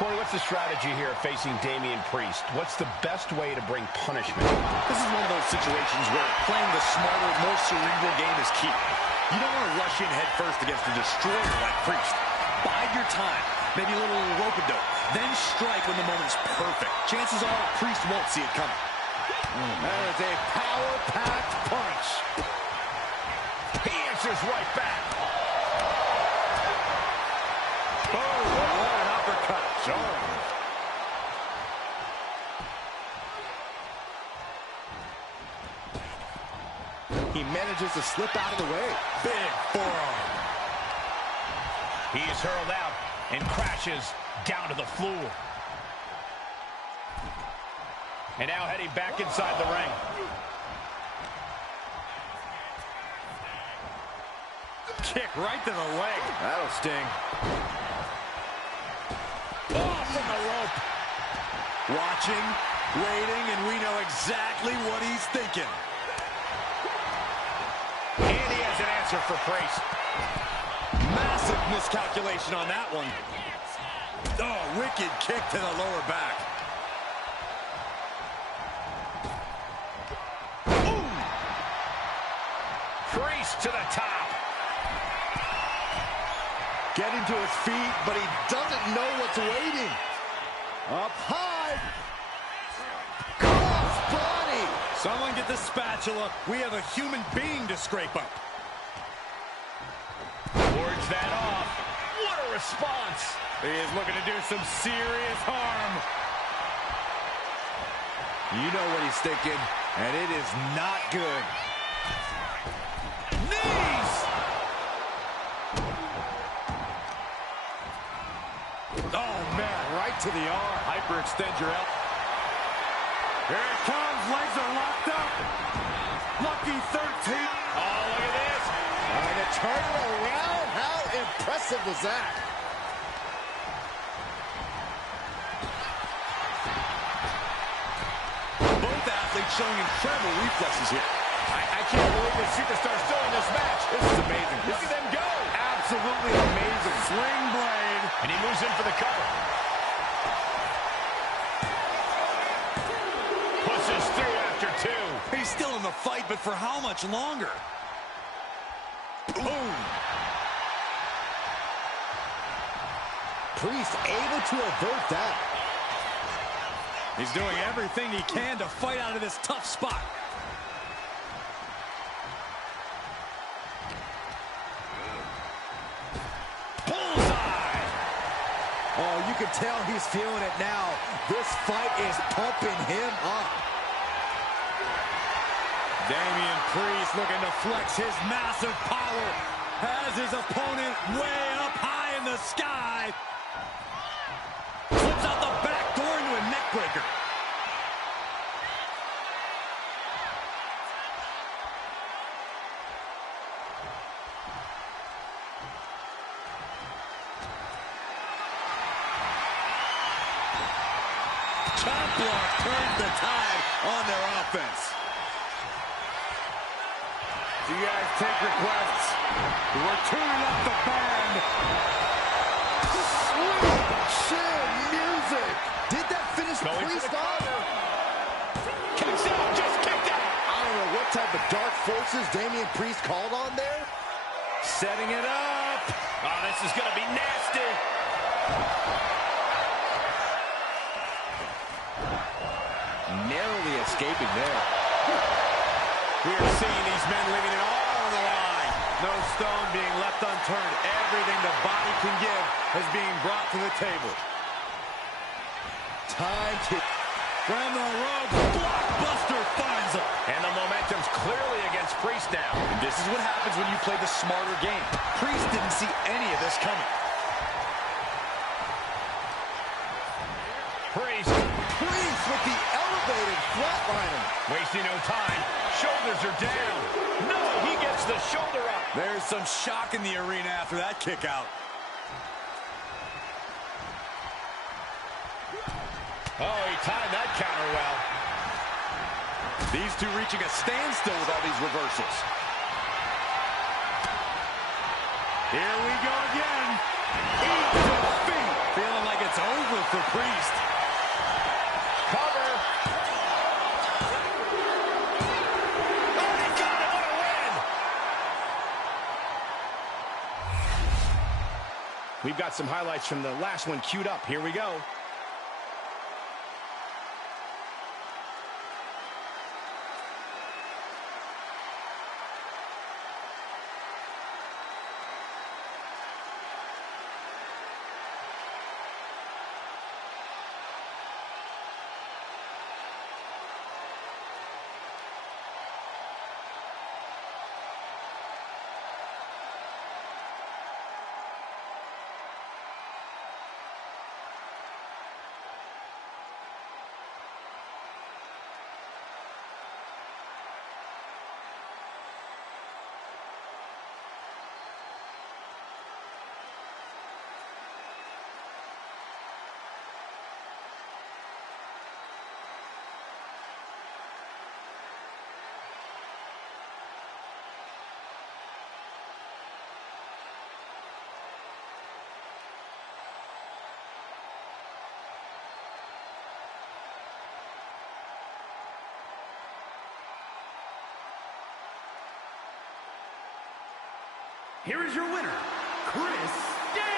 Corey, what's the strategy here facing Damian Priest? What's the best way to bring punishment? This is one of those situations where playing the smarter, more cerebral game is key. You don't want to rush in head first against a destroyer like Priest. Bide your time, maybe a little rope-a-dope, then strike when the moment's perfect. Chances are Priest won't see it coming. That is a power-packed punch. He answers right back. Oh, what an uppercut. Jarring. He manages to slip out of the way. Big forearm. He is hurled out and crashes down to the floor. And now heading back inside the ring. Kick right to the leg. That'll sting. Off from the rope. Watching, waiting, and we know exactly what he's thinking. And he has an answer for Priest. Massive miscalculation on that one. Oh, wicked kick to the lower back. Ooh. Priest to the top. Getting to his feet, but he doesn't know what's waiting. Up high. Cross body. Someone get the spatula. We have a human being to scrape up. Wards that off. What a response. He is looking to do some serious harm. You know what he's thinking. And it is not good. Knees! Oh, man, right to the arm. Hyperextend your elbow. Here it comes. Legs are locked up. Lucky 13. Oh, look at this. Trying to turn it around. How impressive was that? Both athletes showing incredible reflexes here. I can't believe this superstar's still in this match. This is amazing. Look at them go. Absolutely amazing. Sling blade. And he moves in for the cover. Pushes through after two. He's still in the fight, but for how much longer? Boom. Priest able to avert that. He's doing everything he can to fight out of this tough spot. Bullseye. Oh, you can tell he's feeling it now. This fight is pumping him up. Damian Priest looking to flex his massive power. Has his opponent way up high in the sky. Slips out the back door into a neck breaker. Chop block turns the tide on their offense. You guys take requests. We're tuning up the band. Sweet chill music. Did that finish Going Priest for the off? cover. Kicks out, just kicked out. I don't know what type of dark forces Damian Priest called on there. Setting it up. Oh, this is going to be nasty. Narrowly escaping there. We are seeing these men leaving it all on the line. No stone being left unturned. Everything the body can give is being brought to the table. Time to... From the ropes, Blockbuster finds him. And the momentum's clearly against Priest now. And this is what happens when you play the smarter game. Priest didn't see any of this coming. Priest with the elevated flatliner. wasting no time. Shoulders are down. No, he gets the shoulder up. There's some shock in the arena after that kick out. Oh, he timed that counter well. These two reaching a standstill with all these reversals. Here we go again. Feet to feet. Feeling like it's over for Priest. Cover. Oh, he got it. What a win. We've got some highlights from the last one queued up. Here we go. Here is your winner, Chris Danger.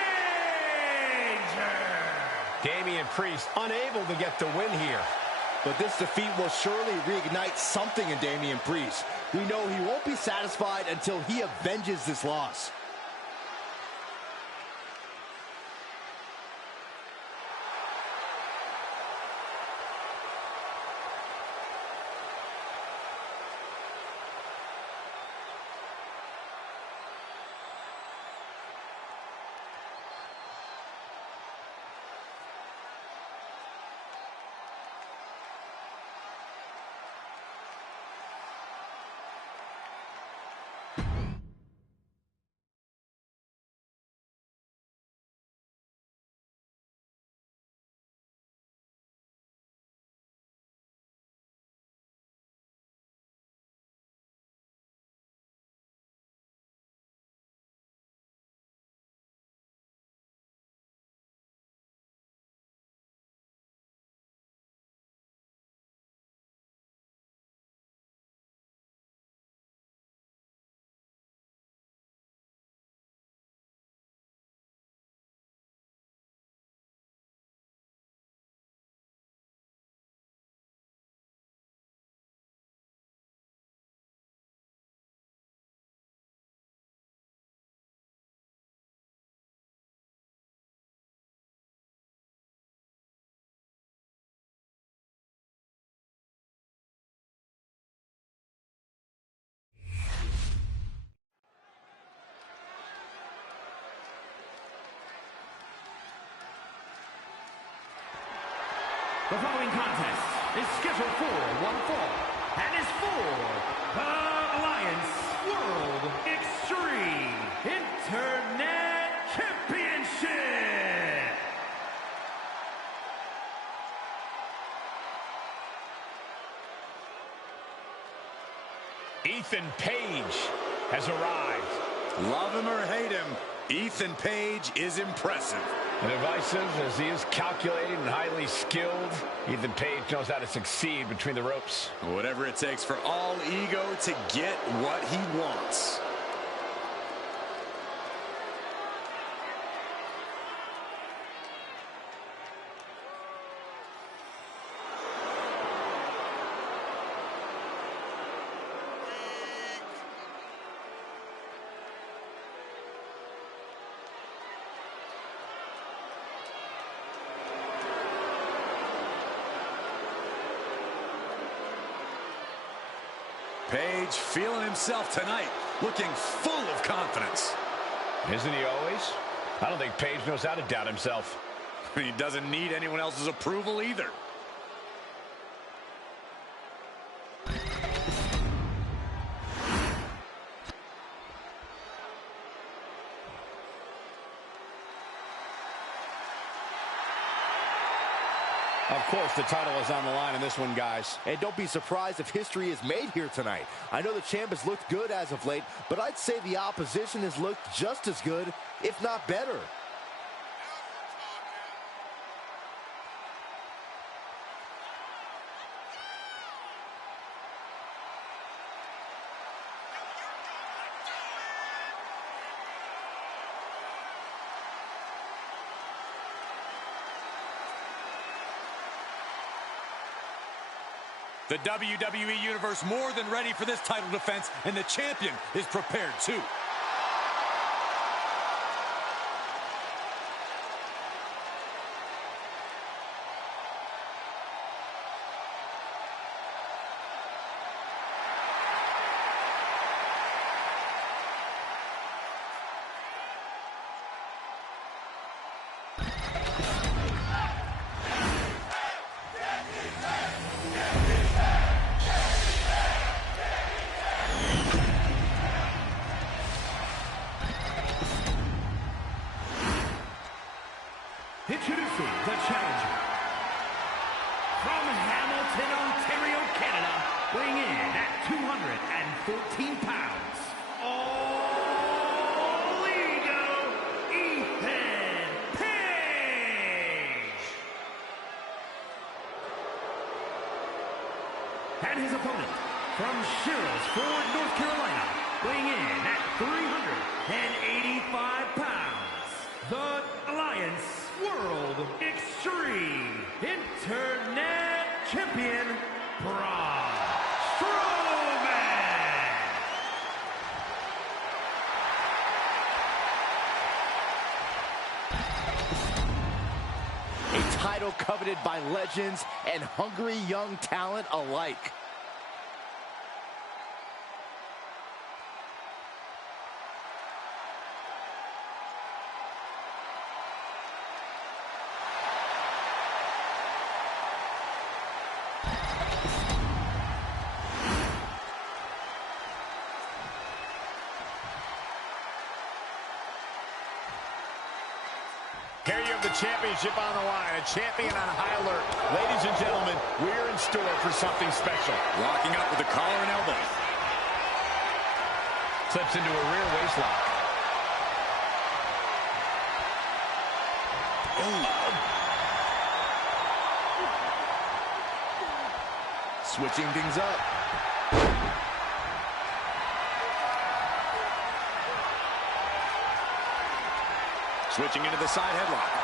Damian Priest unable to get the win here. But this defeat will surely reignite something in Damian Priest. We know he won't be satisfied until he avenges this loss. The following contest is scheduled for one fall and is for the Alliance World Extreme Internet Championship. Ethan Page has arrived. Love him or hate him, Ethan Page is impressive. And divisive as he is calculated and highly skilled, Ethan Page knows how to succeed between the ropes. Whatever it takes for all ego to get what he wants. Page feeling himself tonight, looking full of confidence. Isn't he always? I don't think Page knows how to doubt himself. He doesn't need anyone else's approval either. Of course, the title is on the line in this one, guys. And don't be surprised if history is made here tonight. I know the champ has looked good as of late, but I'd say the opposition has looked just as good, if not better. The WWE Universe more than ready for this title defense, and the champion is prepared too. Introducing the challenger from Hamilton, Ontario, Canada, weighing in at 214 pounds, all ego, Ethan Page. And his opponent from Sherrills, North Carolina, weighing in at 385 pounds, the Alliance World Extreme Internet Champion, Braun Strowman. A title coveted by legends and hungry young talent alike. Here you have the championship on the line, a champion on high alert. Ladies and gentlemen, we're in store for something special. Locking up with the collar and elbow. Slips into a rear waist lock. Switching things up. Switching into the side headlock.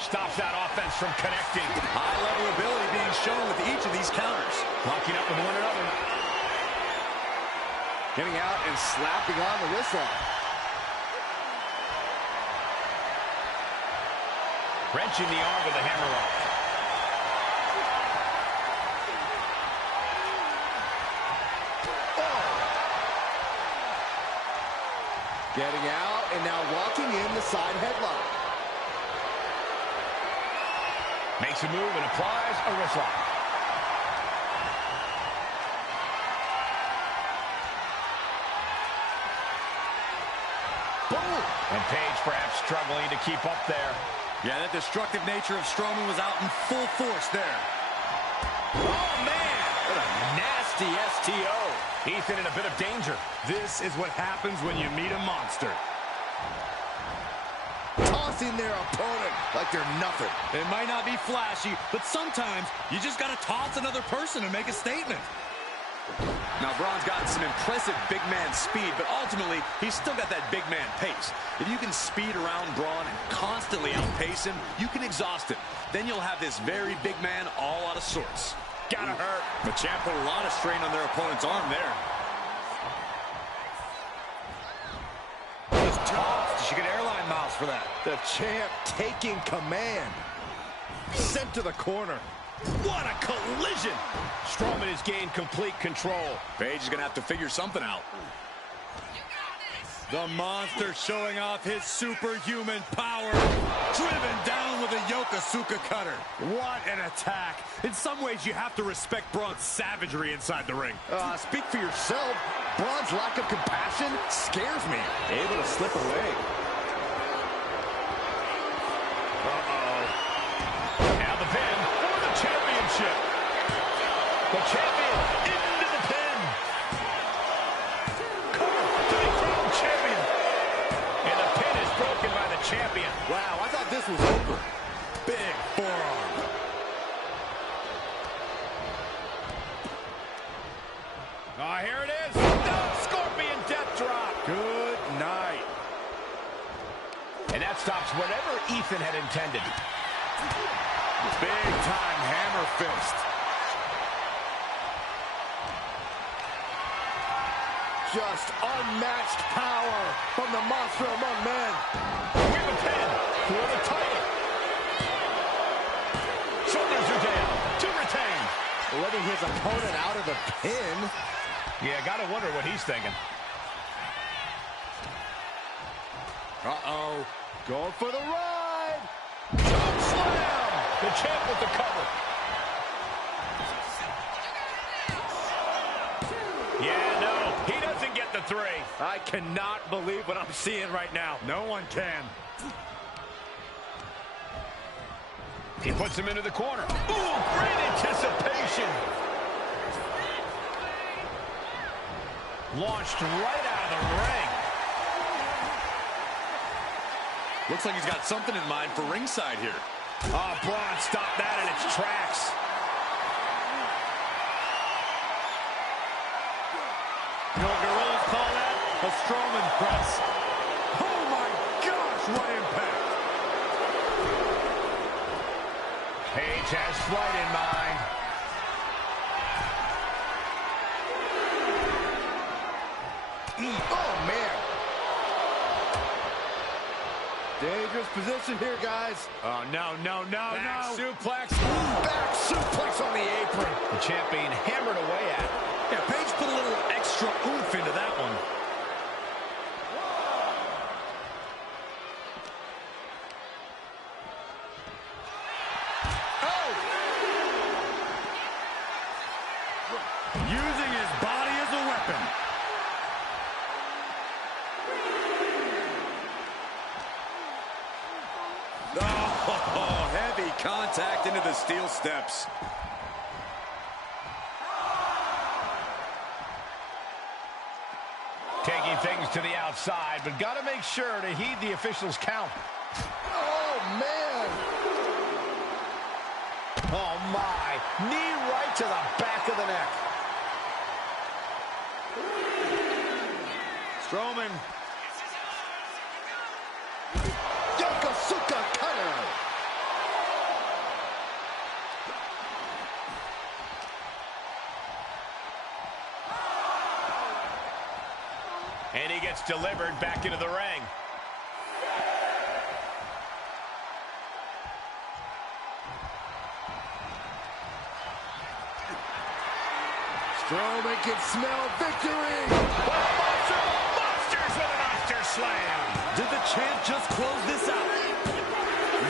Stops that offense from connecting. High level ability being shown with each of these counters. Locking up with one another. Getting out and slapping on the wrist lock. Wrenching the arm with a hammerlock. Getting out and now walking in the side headlock. Makes a move and applies a wrist lock. Boom! And Paige perhaps struggling to keep up there. Yeah, that destructive nature of Strowman was out in full force there. Oh, man! What a nasty STO. Ethan in a bit of danger. This is what happens when you meet a monster. Tossing their opponent like they're nothing. It might not be flashy, but sometimes you just got to toss another person and make a statement. Now, Braun's got some impressive big man speed, but ultimately, he's still got that big man pace. If you can speed around Braun and constantly outpace him, you can exhaust him. Then you'll have this very big man all out of sorts. Gotta hurt. The champ put a lot of strain on their opponent's arm there. Just tossed. She get airline miles for that. The champ taking command. Sent to the corner. What a collision! Strowman has gained complete control. Paige is going to have to figure something out. The monster showing off his superhuman power. Driven down with a Yokosuka cutter. What an attack. In some ways, you have to respect Braun's savagery inside the ring. Speak for yourself. Braun's lack of compassion scares me. Able to slip away. Now the pin for the championship. The champion into the pin. Cover to be crowned champion. And the pin is broken by the champion. Wow, I thought this was over. Big forearm. Oh, here it is. No, Scorpion death drop. Good night. And that stops whatever Ethan had intended. Big time hammer fist. Just unmatched power from the monster among men. We have a pin for the title. Shoulders are down to retain. Letting his opponent out of the pin. Yeah, gotta wonder what he's thinking. Uh-oh. Going for the ride. Choke slam. The champ with the cover. Yeah, no, he doesn't get the three. I cannot believe what I'm seeing right now. No one can. He puts him into the corner. Ooh, great anticipation. Launched right out of the ring. Looks like he's got something in mind for ringside here. Oh, Braun stopped that in its tracks. You know what Gorillas call that? A Strowman press. Oh my gosh, what impact! Paige has flight in mind. Oh, man. Dangerous position here, guys. Oh, no. Back suplex. Back suplex on the apron. The champ being hammered away at. Yeah, Paige put a little extra oomph into that one. Using his body as a weapon. Oh, heavy contact into the steel steps. Taking things to the outside, but got to make sure to heed the official's count. Oh, man. Oh, my. Knee right to the back of the neck. Strowman. Yokosuka cutter. And he gets delivered back into the ring. Strowman can smell victory. Monsters with an monster slam. Did the champ just close this out?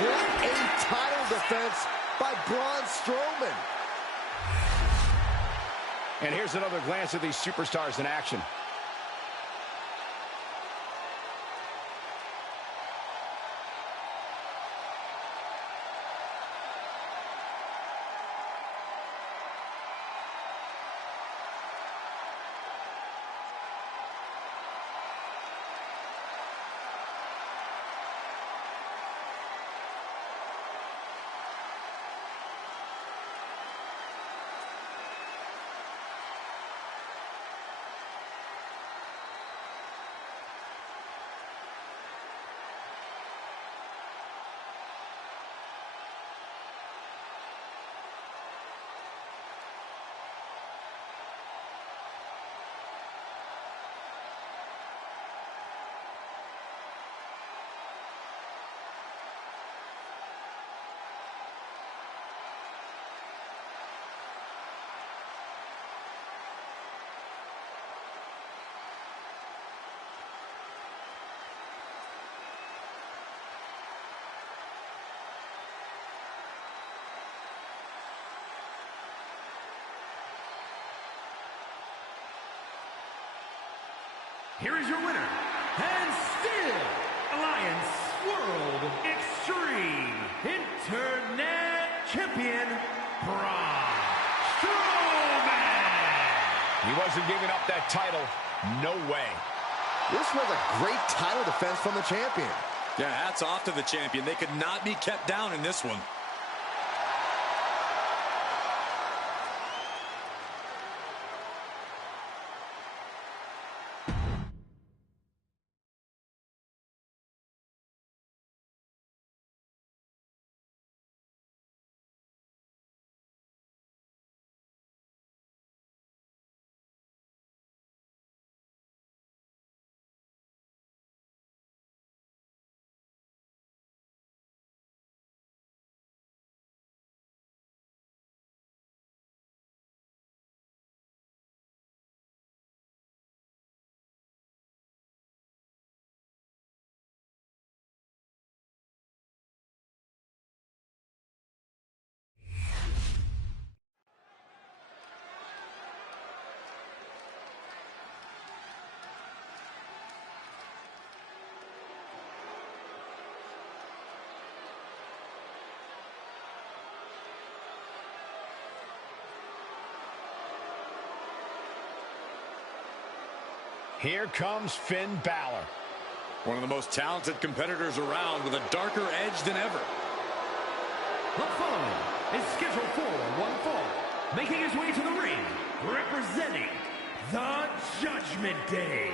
What a title defense by Braun Strowman. And here's another glance at these superstars in action. Here is your winner, and still Alliance World Extreme Internet Champion, Braun Strowman. He wasn't giving up that title. No way. This was a great title defense from the champion. Yeah, hats off to the champion. They could not be kept down in this one. Here comes Finn Balor. One of the most talented competitors around with a darker edge than ever. The following is scheduled for one fall, making his way to the ring, representing the Judgment Day.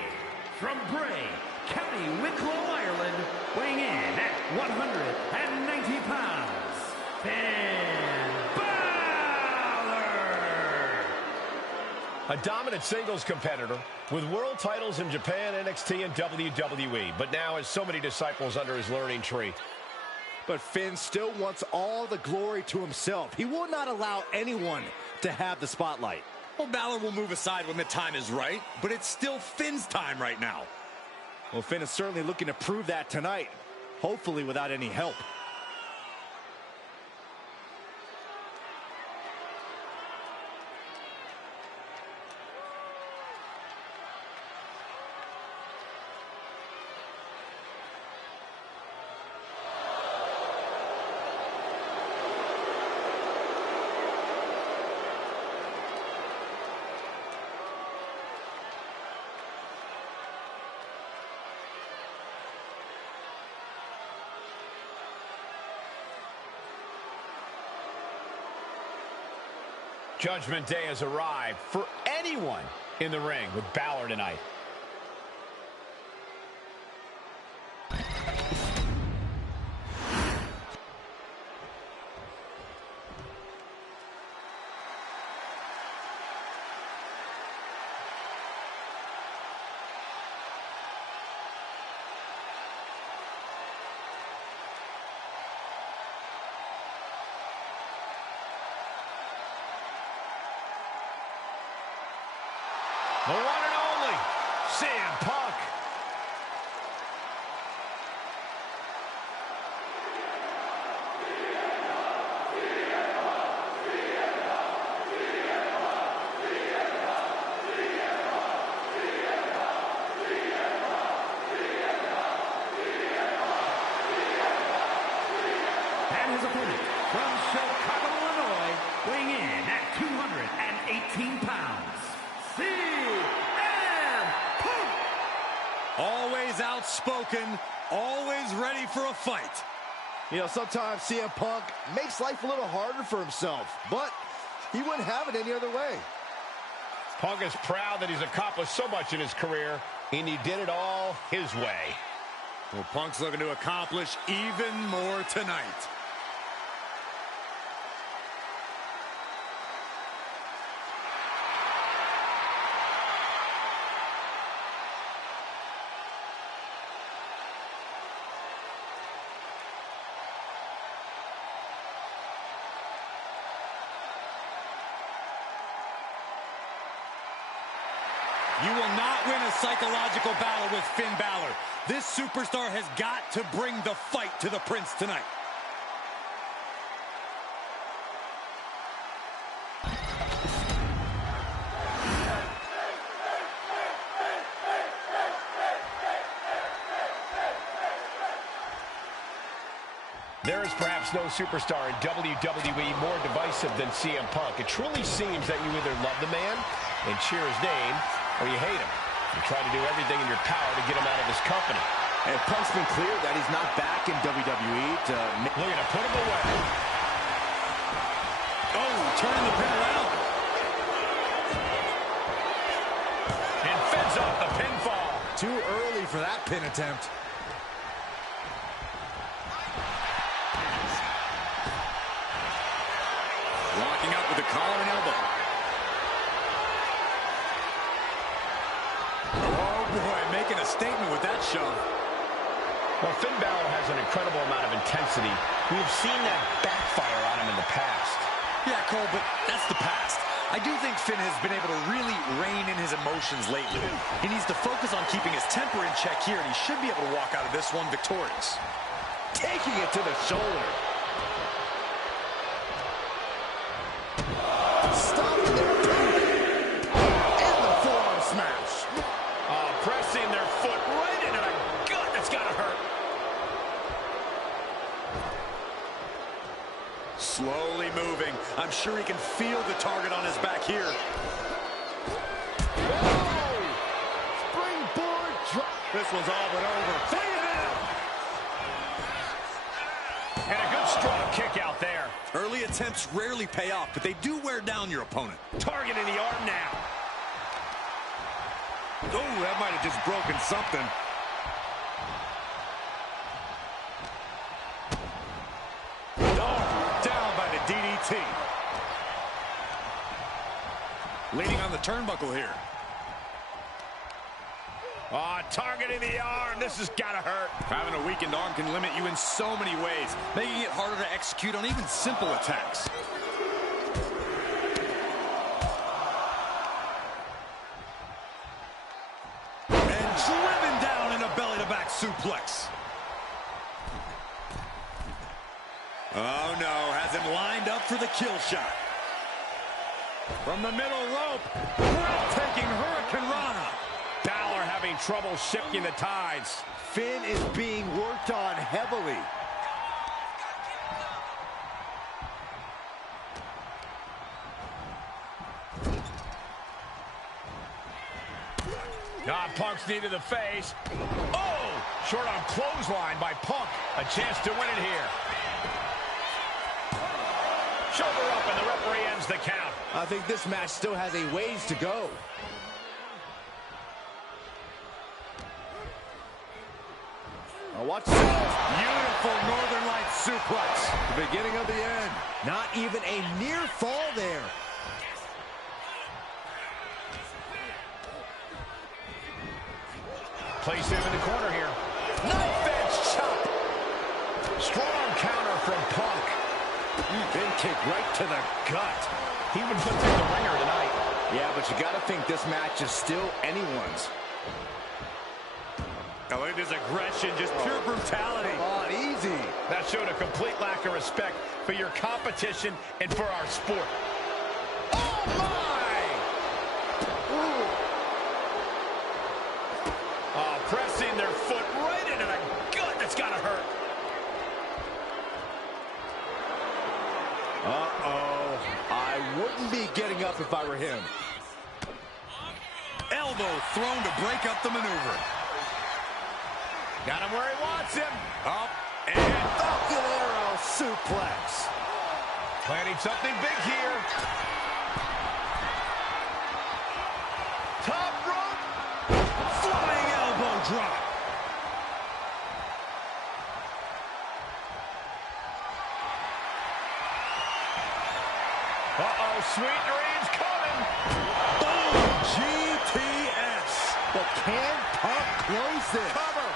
From Bray, County Wicklow, Ireland, weighing in at 190 pounds, Finn Balor. A dominant singles competitor with world titles in Japan, NXT, and WWE, but now has so many disciples under his learning tree. But Finn still wants all the glory to himself. He will not allow anyone to have the spotlight. Well, Balor will move aside when the time is right, but it's still Finn's time right now. Well, Finn is certainly looking to prove that tonight, hopefully without any help. Judgment Day has arrived for anyone in the ring with Balor tonight. The one and only CM Punk. And his opponent from Chicago, Illinois, weighing in at 218 pounds, CM Punk! Always outspoken, always ready for a fight. You know, sometimes CM Punk makes life a little harder for himself, but he wouldn't have it any other way. Punk is proud that he's accomplished so much in his career, and he did it all his way. Well, Punk's looking to accomplish even more tonight. You will not win a psychological battle with Finn Balor. This superstar has got to bring the fight to the Prince tonight. There is perhaps no superstar in WWE more divisive than CM Punk. It truly seems that you either love the man and cheer his name, or you hate him. You try to do everything in your power to get him out of his company. And Punk's been clear that he's not back in WWE to... Looking to put him away. Oh, turning the pin around. And fends off the pinfall. Too early for that pin attempt. Locking up with the collar and elbow. Oh, boy, making a statement with that shove. Well, Finn Balor has an incredible amount of intensity. We've seen that backfire on him in the past. Yeah, Cole, but that's the past. I do think Finn has been able to really rein in his emotions lately. He needs to focus on keeping his temper in check here, and he should be able to walk out of this one victorious. Taking it to the shoulder. Stopping their opponent. And the forearm smash. Pressing their foot right into the gut. That's got to hurt. Slowly moving. I'm sure he can feel the target on his back here. Whoa! Springboard drop. This one's all but over. Fade it out. And a good strong kick out there. Early attempts rarely pay off, but they do wear down your opponent. Targeting the arm now. Oh, that might have just broken something. Oh, down by the DDT. Leaning on the turnbuckle here. Targeting the arm. This has got to hurt. Having a weakened arm can limit you in so many ways, making it harder to execute on even simple attacks. And driven down in a belly-to-back suplex. Oh, no. Has him lined up for the kill shot. From the middle rope. Breathtaking Hurricane Rana. Balor having trouble shifting the tides. Finn is being worked on heavily. Punk's knee to the face. Oh! Short on clothesline by Punk. A chance to win it here. Shoulder up, and the referee ends the count. I think this match still has a ways to go. Now watch this. Beautiful Northern Lights suplex. The beginning of the end. Not even a near fall there. Place him in the corner here. Knife edge chop. Strong counter from Punk. Big kick right to the gut. He would put through the ringer tonight. Yeah, but but you got to think this match is still anyone's. Oh, look at this aggression, just pure brutality. Come on, easy. That showed a complete lack of respect for your competition and for our sport. Oh, my! Ooh. Oh, pressing their foot right into the gut. That's got to hurt. Uh-oh. I wouldn't be getting up if I were him. Elbow thrown to break up the maneuver. Got him where he wants him. Up and Falcon Arrow suplex. Planning something big here. Top rope. flying elbow drop. Uh-oh, sweet dreams coming. Boom! GTS. But can Punk close this? Cover.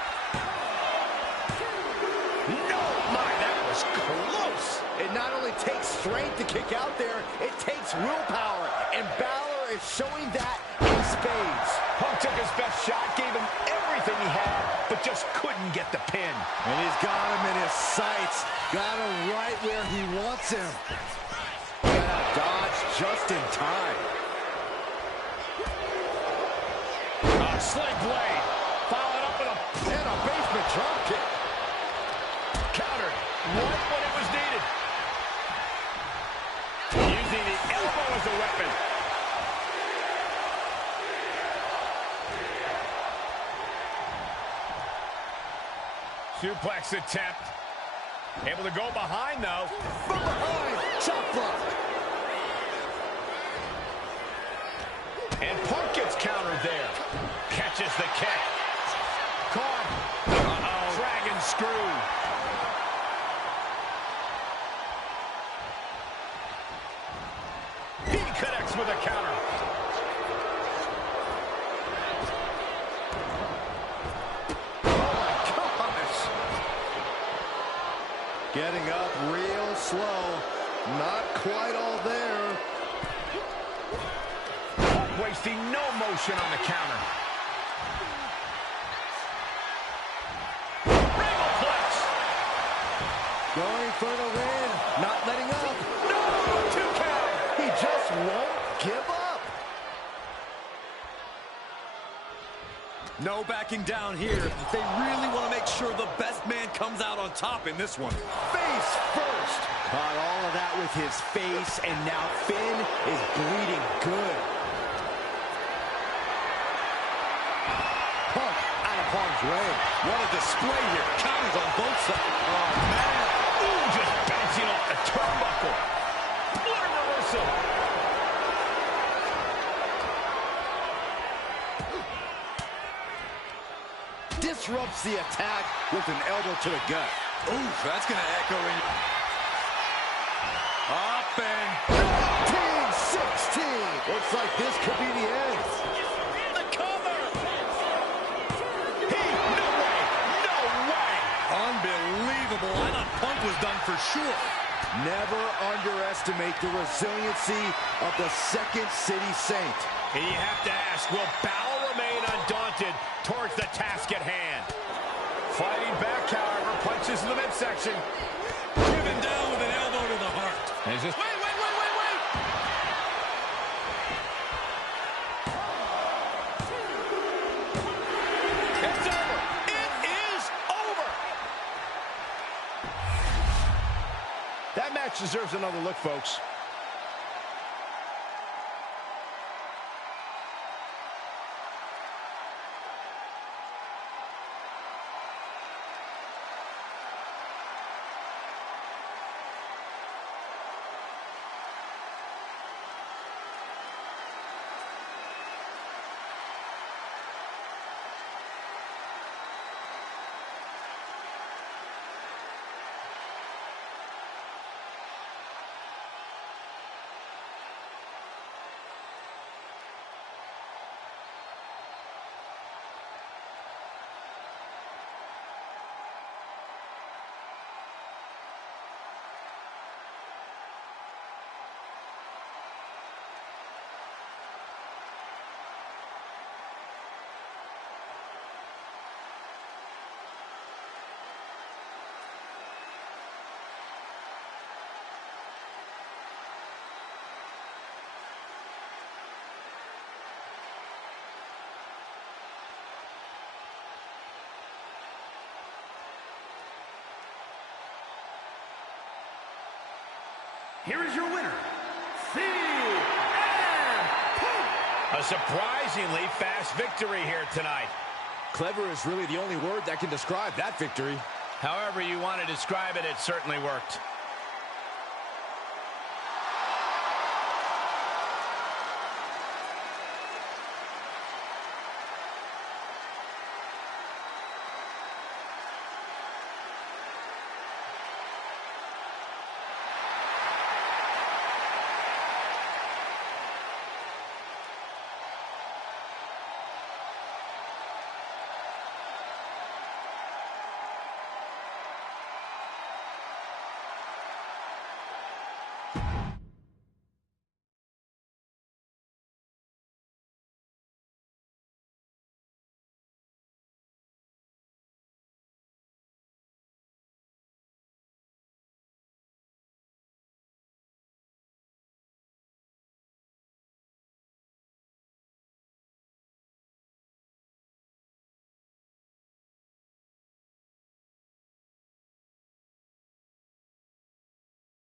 No, my, that was close. It not only takes strength to kick out there, it takes willpower. And Balor is showing that in spades. Punk took his best shot, gave him everything he had, but just couldn't get the pin. And he's got him in his sights. Got him right where he wants him. Got dodge just in time. Sling blade. Followed up with And a basement drop kick. countered right when it was needed. Using the elbow as a weapon. Suplex attempt. Able to go behind, though. From behind. Chop block. And Punk gets countered there. Catches the kick. Caught. Uh-oh. Dragon screw. He connects with a counter. Getting up real slow. Not quite all there. Punk wasting no motion on the counter. Regalplex. Going for the win. Not letting up. No, 2 count. He just won't give up. No backing down here. They really want to make sure the best man comes out on top in this one. Face first. Caught all of that with his face, and now Finn is bleeding good. Punk out of harm's way. What a display here. Counters on both sides. Oh, man. Ooh, just bouncing off the turnbuckle. What a reversal. Disrupts the attack with an elbow to the gut. Ooh, that's going to echo in. Up and 16. Looks like this could be the end. The cover. No way. No way. unbelievable. I thought Punk was done for sure. Never underestimate the resiliency of the Second City Saint. And you have to ask, will Balor remain undaunted towards the task at hand? Fighting back, however, punches in the midsection. Driven down with an elbow to the heart. Is this... Wait! It's over! It is over! That match deserves another look, folks. here is your winner, CM Punk. A surprisingly fast victory here tonight. Clever is really the only word that can describe that victory. However you want to describe it, it certainly worked.